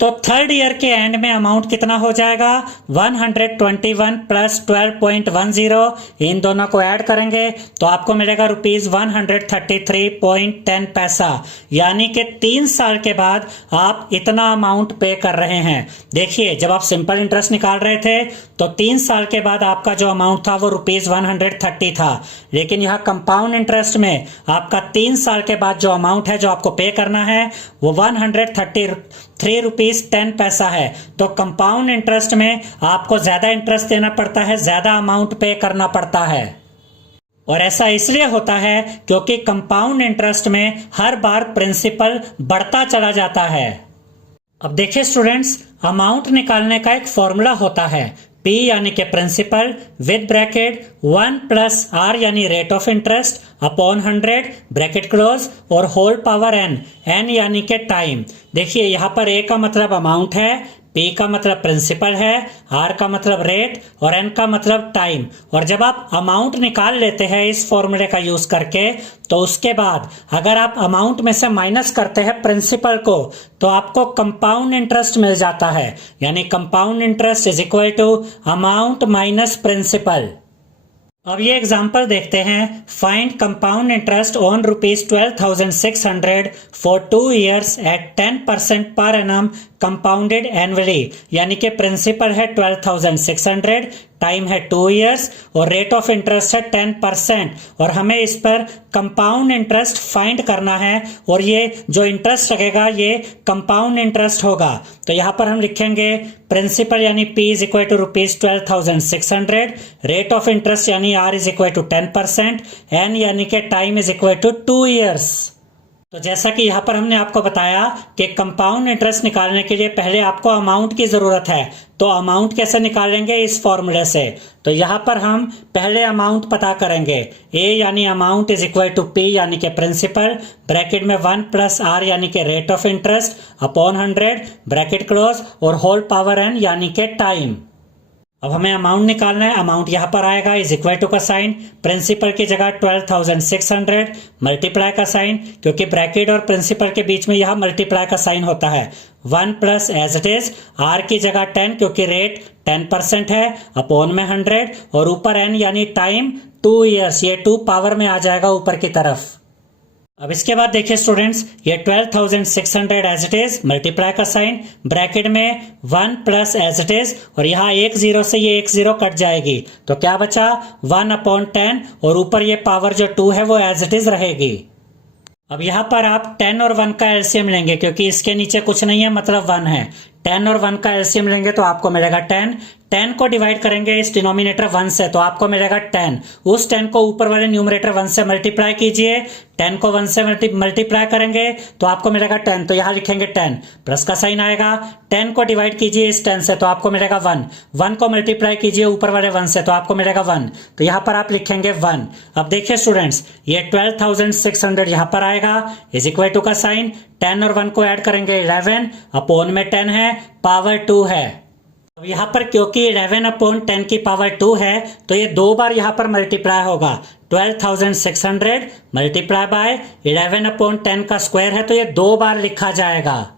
तो थर्ड ईयर के एंड में अमाउंट कितना हो जाएगा? 121 + 12.10, इन दोनों को ऐड करेंगे तो आपको मिलेगा ₹133.10 पैसा। यानी कि 3 साल के बाद आप इतना अमाउंट पे कर रहे हैं। देखिए जब आप सिंपल इंटरेस्ट निकाल रहे थे तो 3 साल के बाद आपका जो अमाउंट था वो ₹130 था, लेकिन यहाँ कंपाउंड इंटरेस्ट में आपका 3 साल के बाद जो अमाउंट है जो आपको पे करना है वो 133 रुपीज 10 पैसा है। तो कंपाउंड इंटरेस्ट में आपको ज्यादा इंटरेस्ट देना पड़ता है, ज्यादा अमाउंट पे करना पड़ता है। और ऐसा इसलिए होता है क्योंकि कंपाउंड इंटरेस्ट में हर बार प्रिंसिपल बढ़ता चला जाता है। अब देखिए स्टूडेंट्स, अमाउंट निकालने का एक फॉर्मूला होता है, P यानी कि principal with bracket 1 plus R यानी rate of interest upon 100 bracket close और होल पावर n यानी कि टाइम। देखिए यहाँ पर A का मतलब अमाउंट है, P का मतलब प्रिंसिपल है, R का मतलब रेट और N का मतलब टाइम। और जब आप अमाउंट निकाल लेते हैं इस फॉर्मूले का यूज करके, तो उसके बाद अगर आप अमाउंट में से माइनस करते हैं प्रिंसिपल को, तो आपको कंपाउंड इंटरेस्ट मिल जाता है, यानी compound interest is equal to amount minus principal. अब ये एग्जांपल देखते हैं। Find compound interest on ₹12,600 for 2 years at 10% per annum compounded annually, यानी कि प्रिंसिपल है 12,600, टाइम है 2 years और रेट ऑफ इंटरेस्ट है 10%, और हमें इस पर कंपाउंड इंटरेस्ट फाइंड करना है। और ये जो इंटरेस्ट लगेगा ये कंपाउंड इंटरेस्ट होगा। तो यहाँ पर हम लिखेंगे प्रिंसिपल यानी P is equal to ₹12,600, rate of interest यानी R is equal to 10%, N यानी कि time is equal to 2 years। तो जैसा कि यहाँ पर हमने आपको बताया कि कंपाउंड इंटरेस्ट निकालने के लिए पहले आपको अमाउंट की जरूरत है। तो अमाउंट कैसे निकालेंगे? इस फॉर्मूले से। तो यहाँ पर हम पहले अमाउंट पता करेंगे। A यानी amount is equal to P यानी कि प्रिंसिपल ब्रैकेट में 1 प्लस R यानी कि rate of interest upon 100 bracket close और होल पावर n यानी कि टाइम। अब हमें अमाउंट निकालना है। अमाउंट यहाँ पर आएगा इज इक्वल टू का साइन, प्रिंसिपल की जगह 12,600 मल्टीप्लाई का साइन, क्योंकि ब्रैकेट और प्रिंसिपल के बीच में यह मल्टीप्लाई का साइन होता है। 1 plus as it is, R की जगह 10 क्योंकि रेट 10% है, अपॉन में 100 और ऊपर n यानी टाइम 2 years, ये 2 पावर में आ जाएगा ऊपर की तरफ। अब इसके बाद देखिए स्टूडेंट्स, ये 12,600 एज इट इज मल्टीप्लाई का साइन, ब्रैकेट में 1 प्लस एज इट इज और यहाँ 1 0 से ये 1 0 कट जाएगी, तो क्या बचा 1 अपॉन 10 और ऊपर ये पावर जो 2 है वो एज इट इज रहेगी। अब यहाँ पर आप 10 और 1 का एलसीएम लेंगे, क्योंकि इसके नीचे कुछ नहीं है मतलब 1 है। 10 और 1 का एलसीएम लेंगे तो आपको मिलेगा 10। 10 को डिवाइड करेंगे इस डिनोमिनेटर 1 से तो आपको मिलेगा 10। उस 10 को ऊपर वाले न्यूमरेटर 1 से मल्टीप्लाई कीजिए। 10 को 1 से मल्टीप्लाई करेंगे तो आपको मिलेगा 10, तो यहाँ लिखेंगे 10, प्लस का साइन आएगा। 10 को डिवाइड कीजिए इस 10 से तो आपको मिलेगा 1। 1 को मल्टीप्लाई कीजिए ऊपर वाले 1 से तो आपको मिलेगा 1, तो यहाँ पर आप लिखेंगे 1। अब देखिए स्टूडेंट्स, ये 12,600 यहाँ पर आएगा इज इक्वल टू का साइन, 10 और 1 को ऐड करेंगे 11, अपॉन में 10 है, पावर 2 है। अब यहाँ पर क्योंकि 11 अपॉन 10 की पावर 2 है तो ये 2 बार यहाँ पर मल्टीप्लाई होगा। 12,600 मल्टीप्लाई बाय 11 अपॉन 10 का स्क्वायर है तो ये 2 बार लिखा जाएगा।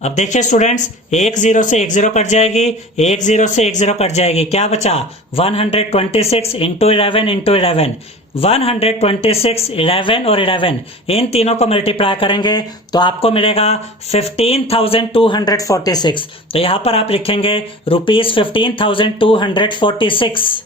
अब देखिए स्टूडेंट्स, 1 0 से 1 0 कट जाएगी, 1 0 से 1 0 कट जाएगी, क्या बचा 126 इंटू 11 इंटू 11। 126, 11 और 11 इन तीनों को मल्टीप्लाई करेंगे तो आपको मिलेगा 15,246। तो यहाँ पर आप लिखेंगे ₹15,246।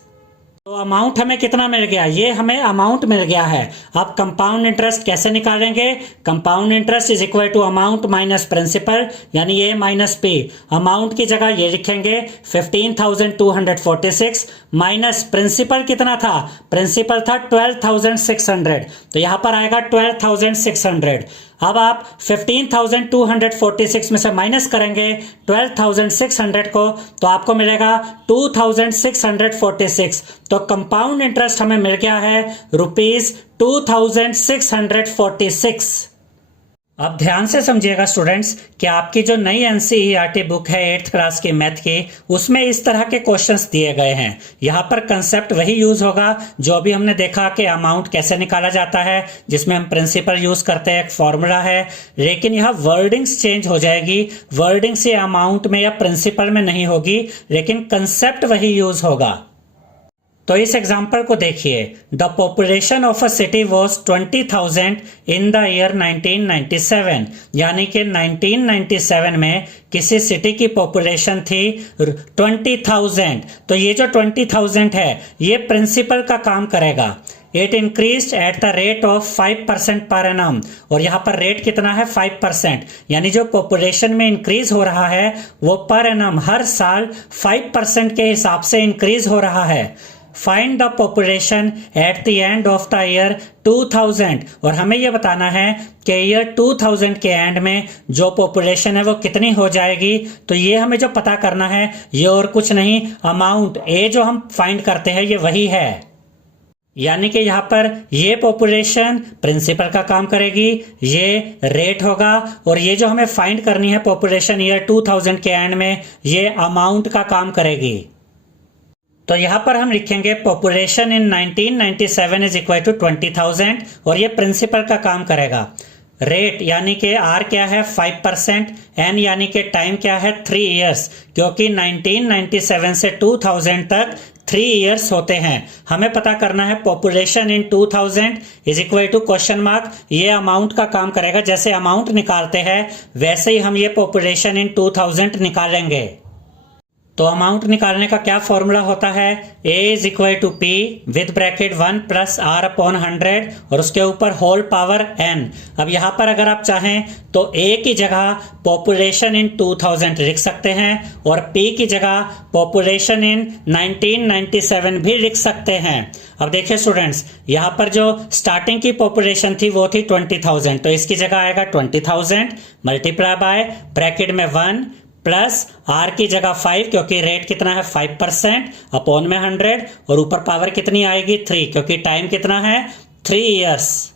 तो अमाउंट हमें कितना मिल गया? ये हमें अमाउंट मिल गया है। अब कंपाउंड इंटरेस्ट कैसे निकालेंगे? Compound interest is equal to amount minus principal, यानी ये माइनस P। अमाउंट की जगह ये लिखेंगे 15,246 माइनस प्रिंसिपल कितना था? प्रिंसिपल था 12,600, तो यहाँ पर आएगा 12,600। अब आप 15,246 में से माइनस करेंगे 12,600 को तो आपको मिलेगा 2,646। तो कंपाउंड इंटरेस्ट हमें मिल गया है ₹2,646। अब ध्यान से समझिएगा स्टूडेंट्स कि आपकी जो नई एनसीईआरटी बुक है 8th क्लास की मैथ की, उसमें इस तरह के क्वेश्चंस दिए गए हैं। यहाँ पर कंसेप्ट वही यूज होगा जो अभी हमने देखा कि अमाउंट कैसे निकाला जाता है, जिसमें हम प्रिंसिपल यूज करते हैं, एक फॉर्मूला है, लेकिन यहाँ वर्डिंग्स चेंज हो जाएगी। वर्डिंग्स ये अमाउंट में या प्रिंसिपल में नहीं होगी, लेकिन कंसेप्ट वही यूज होगा। तो इस एग्जाम्पल को देखिए, the population of a city was 20,000 in the year 1997, यानी कि 1997 में किसी सिटी की पॉपुलेशन थी 20,000। तो ये जो 20,000 है ये प्रिंसिपल का काम करेगा। It increase at the rate of 5% per annum, और यहाँ पर रेट कितना है 5%, यानी जो पॉपुलेशन में इंक्रीज हो रहा है वो पर एनम हर साल 5% के हिसाब से इंक्रीज हो रहा है। Find the population at the end of the year 2000 और हमें यह बताना है कि ईयर 2000 के एंड में जो पॉपुलेशन है वो कितनी हो जाएगी। तो ये हमें जो पता करना है ये और कुछ नहीं, अमाउंट ए जो हम फाइंड करते हैं ये वही है। यानी कि यहाँ पर ये पॉपुलेशन प्रिंसिपल का काम करेगी, ये रेट होगा और ये जो हमें फाइंड करनी है पॉपुलेशन ईयर 2000 के एंड में ये अमाउंट का काम करेगी। तो यहाँ पर हम लिखेंगे population in 1997 is equal to 20,000 और ये प्रिंसिपल का काम करेगा। रेट यानी कि आर क्या है 5%, एन यानी कि टाइम क्या है 3 इयर्स, क्योंकि 1997 से 2000 तक 3 इयर्स होते हैं। हमें पता करना है population in 2000 is equal to question mark, ये अमाउंट का काम करेगा। जैसे अमाउंट निकालते हैं वैसे ही हम ये पॉपुलेशन इन 2000 निकालेंगे। तो अमाउंट निकालने का क्या फॉर्मूला होता है, a is equal to P with bracket 1 plus R upon 100 और उसके ऊपर होल पावर n। अब यहाँ पर अगर आप चाहें तो a की जगह पॉपुलेशन इन 2000 लिख सकते हैं और p की जगह पॉपुलेशन इन 1997 भी लिख सकते हैं। अब देखिए स्टूडेंट्स, यहाँ पर जो स्टार्टिंग की पॉपुलेशन थी वो थी 20,000, तो इसकी जगह आएगा 20,000 मल्टीप्लाई बाय ब्रैकेट में 1 प्लस आर की जगह 5 क्योंकि रेट कितना है 5% अपॉन में 100 और ऊपर पावर कितनी आएगी 3 क्योंकि टाइम कितना है 3 इयर्स।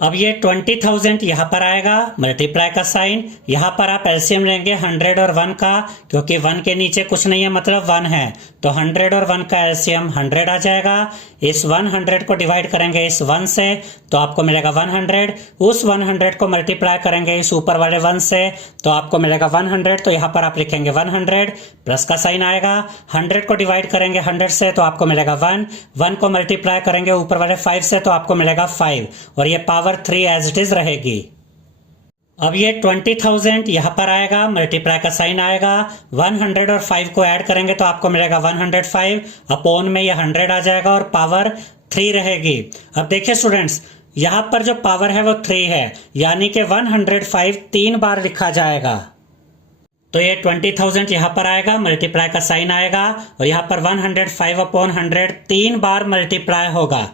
अब ये 20,000 यहाँ पर आएगा, मल्टीप्लाई का साइन, यहाँ पर आप एलसीएम लेंगे 100 और 1 का, क्योंकि 1 के नीचे कुछ नहीं है मतलब 1 है, तो 100 और 1 का एलसीएम 100 आ जाएगा। इस 100 को डिवाइड करेंगे इस 1 से तो आपको मिलेगा 100, उस 100 को मल्टीप्लाई करेंगे इस ऊपर वाले 1 से तो आपको मिलेगा 100, तो यहाँ पर आप लिखेंगे 100 प्लस का साइन आएगा। 100 को डिवाइड करेंगे 100 से तो आपको मिलेगा 1 को मल्टीप्लाई करेंगे ऊपर वाले 5 से तो आपको मिलेगा 5 और ये पावर 3 एज इट इज रहेगी। अब ये 20,000 यहाँ पर आएगा, मल्टीप्लाई का साइन आएगा, 100 और 5 को ऐड करेंगे तो आपको मिलेगा 105 अपॉन में ये 100 आ जाएगा और पावर 3 रहेगी। अब देखिए स्टूडेंट्स, यहाँ पर जो पावर है वो 3 है यानी कि 105 3 बार लिखा जाएगा। तो ये 20,000 यहाँ पर आएगा, मल्टीप्लाई का साइन आएगा और यहाँ पर 105 अपॉन 100 3 बार मल्टीप्लाई होगा।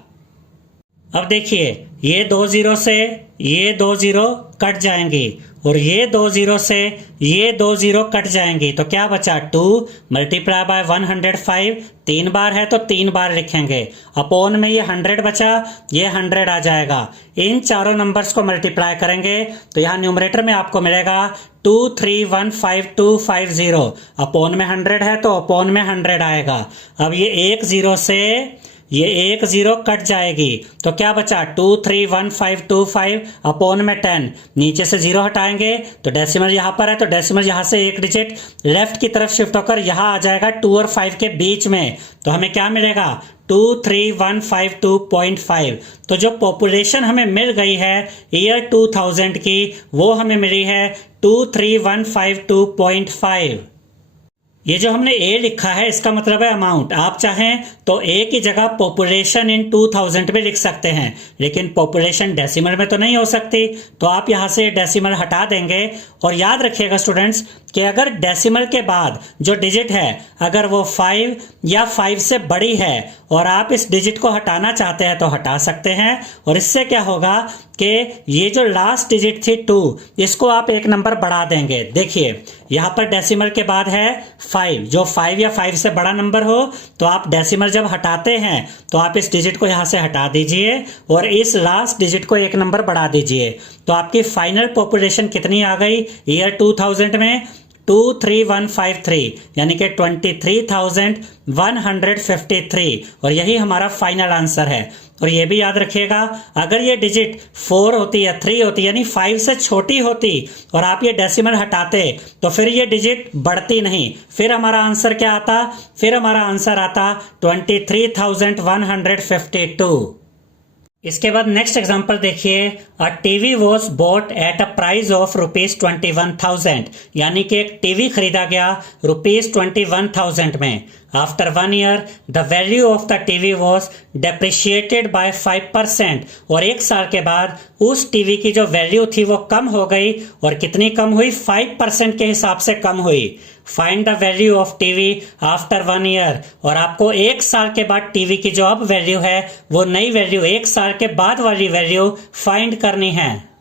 अब देखिए ये 2 0 से ये 2 0 कट जाएंगी और ये 2 0 से ये 2 0 कट जाएंगी तो क्या बचा 2 मल्टीप्लाई बाय 105 3 बार है तो 3 बार लिखेंगे अपॉन में ये 100 बचा, ये 100 आ जाएगा। इन चारों नंबर्स को मल्टीप्लाई करेंगे तो यहाँ न्यूमरेटर में आपको मिलेगा 2315250 अपॉन में 100 है तो अपॉन में 100 आएगा। अब ये 1 0 से ये 1 0 कट जाएगी तो क्या बचा 23152 अपॉन में 10, नीचे से 0 हटाएंगे तो डेसिमल यहाँ पर है तो डेसिमल यहाँ से एक डिजिट लेफ्ट की तरफ शिफ्ट होकर यहाँ आ जाएगा 2 और 5 के बीच में, तो हमें क्या मिलेगा 23152.5। तो जो पॉपुलेशन हमें मिल गई है ईयर 2000 की वो हमें मिली है 23152.5। ये जो हमने ए लिखा है इसका मतलब है अमाउंट। आप चाहें तो ए की जगह पॉपुलेशन इन 2000 में लिख सकते हैं, लेकिन पॉपुलेशन डेसिमल में तो नहीं हो सकती तो आप यहां से डेसिमल हटा देंगे। और याद रखिएगा स्टूडेंट्स कि अगर डेसिमल के बाद जो डिजिट है अगर वो 5 या 5 से बड़ी है और आप इस डिजिट को हटाना चाहते हैं तो हटा सकते हैं। और इससे क्या होगा कि ये जो लास्ट डिजिट थी 2 इसको आप एक नंबर बढ़ा देंगे। देखिए यहाँ पर डेसिमल के बाद है 5, जो 5 या 5 से बड़ा नंबर हो तो आप डेसिमल जब हटाते हैं तो आप इस डिजिट को यहाँ से हटा दीजिए और इस लास्ट डिजिट को एक नंबर बढ़ा दीजिए। तो आपकी फाइनल पॉपुलेशन कितनी आ गई ईयर 2000 में 23153 यानी कि 23,153 और यही हमारा फाइनल आंसर है। और ये भी याद रखिएगा अगर ये डिजिट 4 होती या 3 होती यानी 5 से छोटी होती और आप ये डेसिमल हटाते तो फिर ये डिजिट बढ़ती नहीं, फिर हमारा आंसर क्या आता, फिर हमारा आंसर आता 23,152। इसके बाद नेक्स्ट एग्जांपल देखिए, a TV was bought at a price of ₹21,000 यानी कि एक टीवी खरीदा गया ₹21,000 में। After 1 year the value of the TV was depreciated by 5%, और 1 साल के बाद उस टीवी की जो वैल्यू थी वो कम हो गई, और कितनी कम हुई? 5% के हिसाब से कम हुई। Find the value of TV after 1 year, और आपको 1 साल के बाद टीवी की जो अब वैल्यू है वो नई वैल्यू 1 साल के बाद वाली वैल्यू फाइंड करनी है।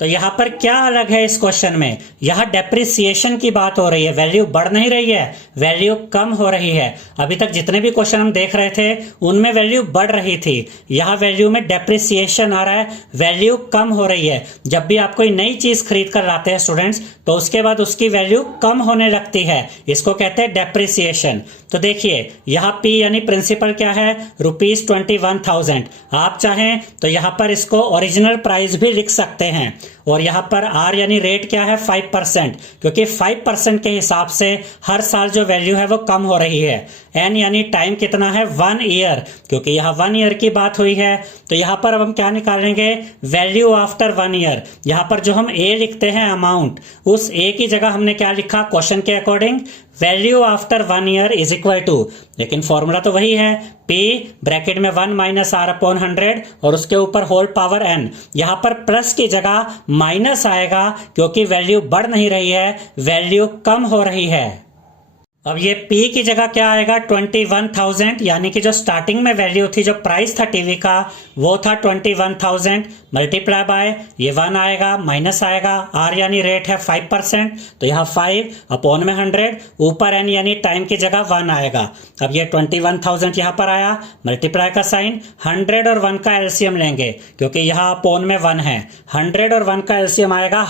तो यहां पर क्या अलग है इस क्वेश्चन में? यहां डेप्रिसिएशन की बात हो रही है, वैल्यू बढ़ नहीं रही है, वैल्यू कम हो रही है। अभी तक जितने भी क्वेश्चन हम देख रहे थे उनमें वैल्यू बढ़ रही थी, यहां वैल्यू में डेप्रिसिएशन आ रहा है, वैल्यू कम हो रही है। जब भी आप कोई नई चीज खरीद कर लाते हैं स्टूडेंट्स, तो उसके बाद उसकी वैल्यू कम होने लगती है, इसको कहते हैं डेप्रिसिएशन। तो देखिए यहां P यानी प्रिंसिपल क्या है? ₹21,000। आप चाहें तो यहां पर इसको ओरिजिनल प्राइस भी लिख सकते हैं, और यहां पर R यानी रेट क्या है? 5%, क्योंकि 5% के हिसाब से हर साल जो वैल्यू है वो कम हो रही है। N यानी टाइम कितना है? 1 ईयर, क्योंकि यहां 1 ईयर की बात हुई है। तो यहां पर अब हम क्या निकालेंगे? Value after 1 year. यहां पर जो हम A लिखते हैं अमाउंट, उस A की जगह हमने क्या लिखा? क्वेश्चन के according value after 1 year is equal to, लेकिन फॉर्मूला तो वही है, P ब्रैकेट में 1 माइनस R अपॉन 100 और उसके ऊपर होल पावर N। यहां पर प्लस की जगह माइनस आएगा, क्योंकि वैल्यू बढ़ नहीं रही है, वैल्यू कम हो रही है। अब ये P की जगह क्या आएगा? 21,000, यानी कि जो स्टार्टिंग में वैल्यू थी, जो प्राइस था टीवी का, वो था 21,000 मल्टीप्लाई बाय ये 1 आएगा, माइनस आएगा, R यानी रेट है 5%, तो यहाँ 5 अपॉन में 100, ऊपर N यानी टाइम की जगह 1 आएगा। अब ये 21,000 यहाँ पर आया, मल्टीप्लाई का साइन, 100 और 1 का एलसीएम लेंगे, क्योंकि यहाँ अपॉन में 1 है। 100 और 1 का एलसीएम आएगा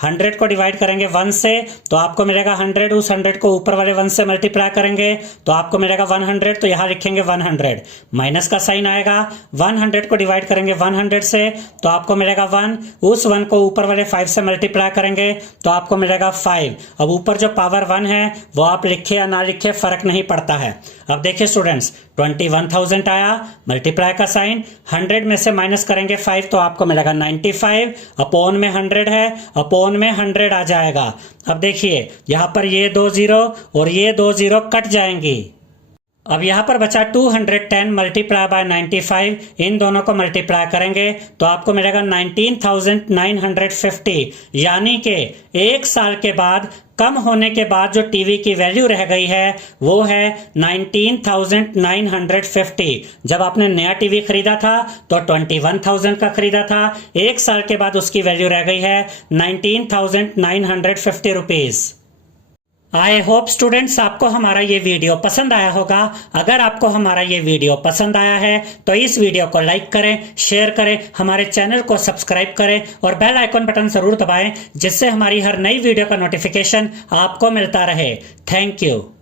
100 को डिवाइड करेंगे 1 से, तो आपको मिलेगा 100, उस 100 को ऊपर वाले 1 से मल्टीप्लाई करेंगे तो आपको मिलेगा 100, तो यहां लिखेंगे 100, माइनस का साइन आएगा, 100 को डिवाइड करेंगे 100 से तो आपको मिलेगा 1, उस 1 को ऊपर वाले 5 से मल्टीप्लाई करेंगे तो आपको मिलेगा 5। अब ऊपर जो पावर 1 है वो आप लिखे या ना लिखे फर्क नहीं पड़ता है। अब देखिए स्टूडेंट्स, 21,000 आया, मल्टीप्लाई का साइन, 100 में से माइनस करेंगे 5 तो आपको मिलेगा 95, अपॉन में 100 है, अपॉन में 100 आ जाएगा। अब देखिए यहां पर ये 2 0 और ये 2 0 कट जाएंगी। अब यहां पर बचा 210 मल्टीप्लाई बाय 95, इन दोनों को मल्टीप्लाई करेंगे तो आपको मिलेगा 19,950, यानी कि 1 साल के बाद कम होने के बाद जो टीवी की वैल्यू रह गई है वो है 19,950। जब आपने नया टीवी खरीदा था तो 21,000 का खरीदा था, 1 साल के बाद उसकी वैल्यू रह गई है 19,950 रुपीज। आई होप स्टूडेंट्स आपको हमारा ये वीडियो पसंद आया होगा। अगर आपको हमारा ये वीडियो पसंद आया है तो इस वीडियो को लाइक करें, शेयर करें, हमारे चैनल को सब्सक्राइब करें और बेल आइकन बटन जरूर दबाएं, जिससे हमारी हर नई वीडियो का नोटिफिकेशन आपको मिलता रहे। Thank you.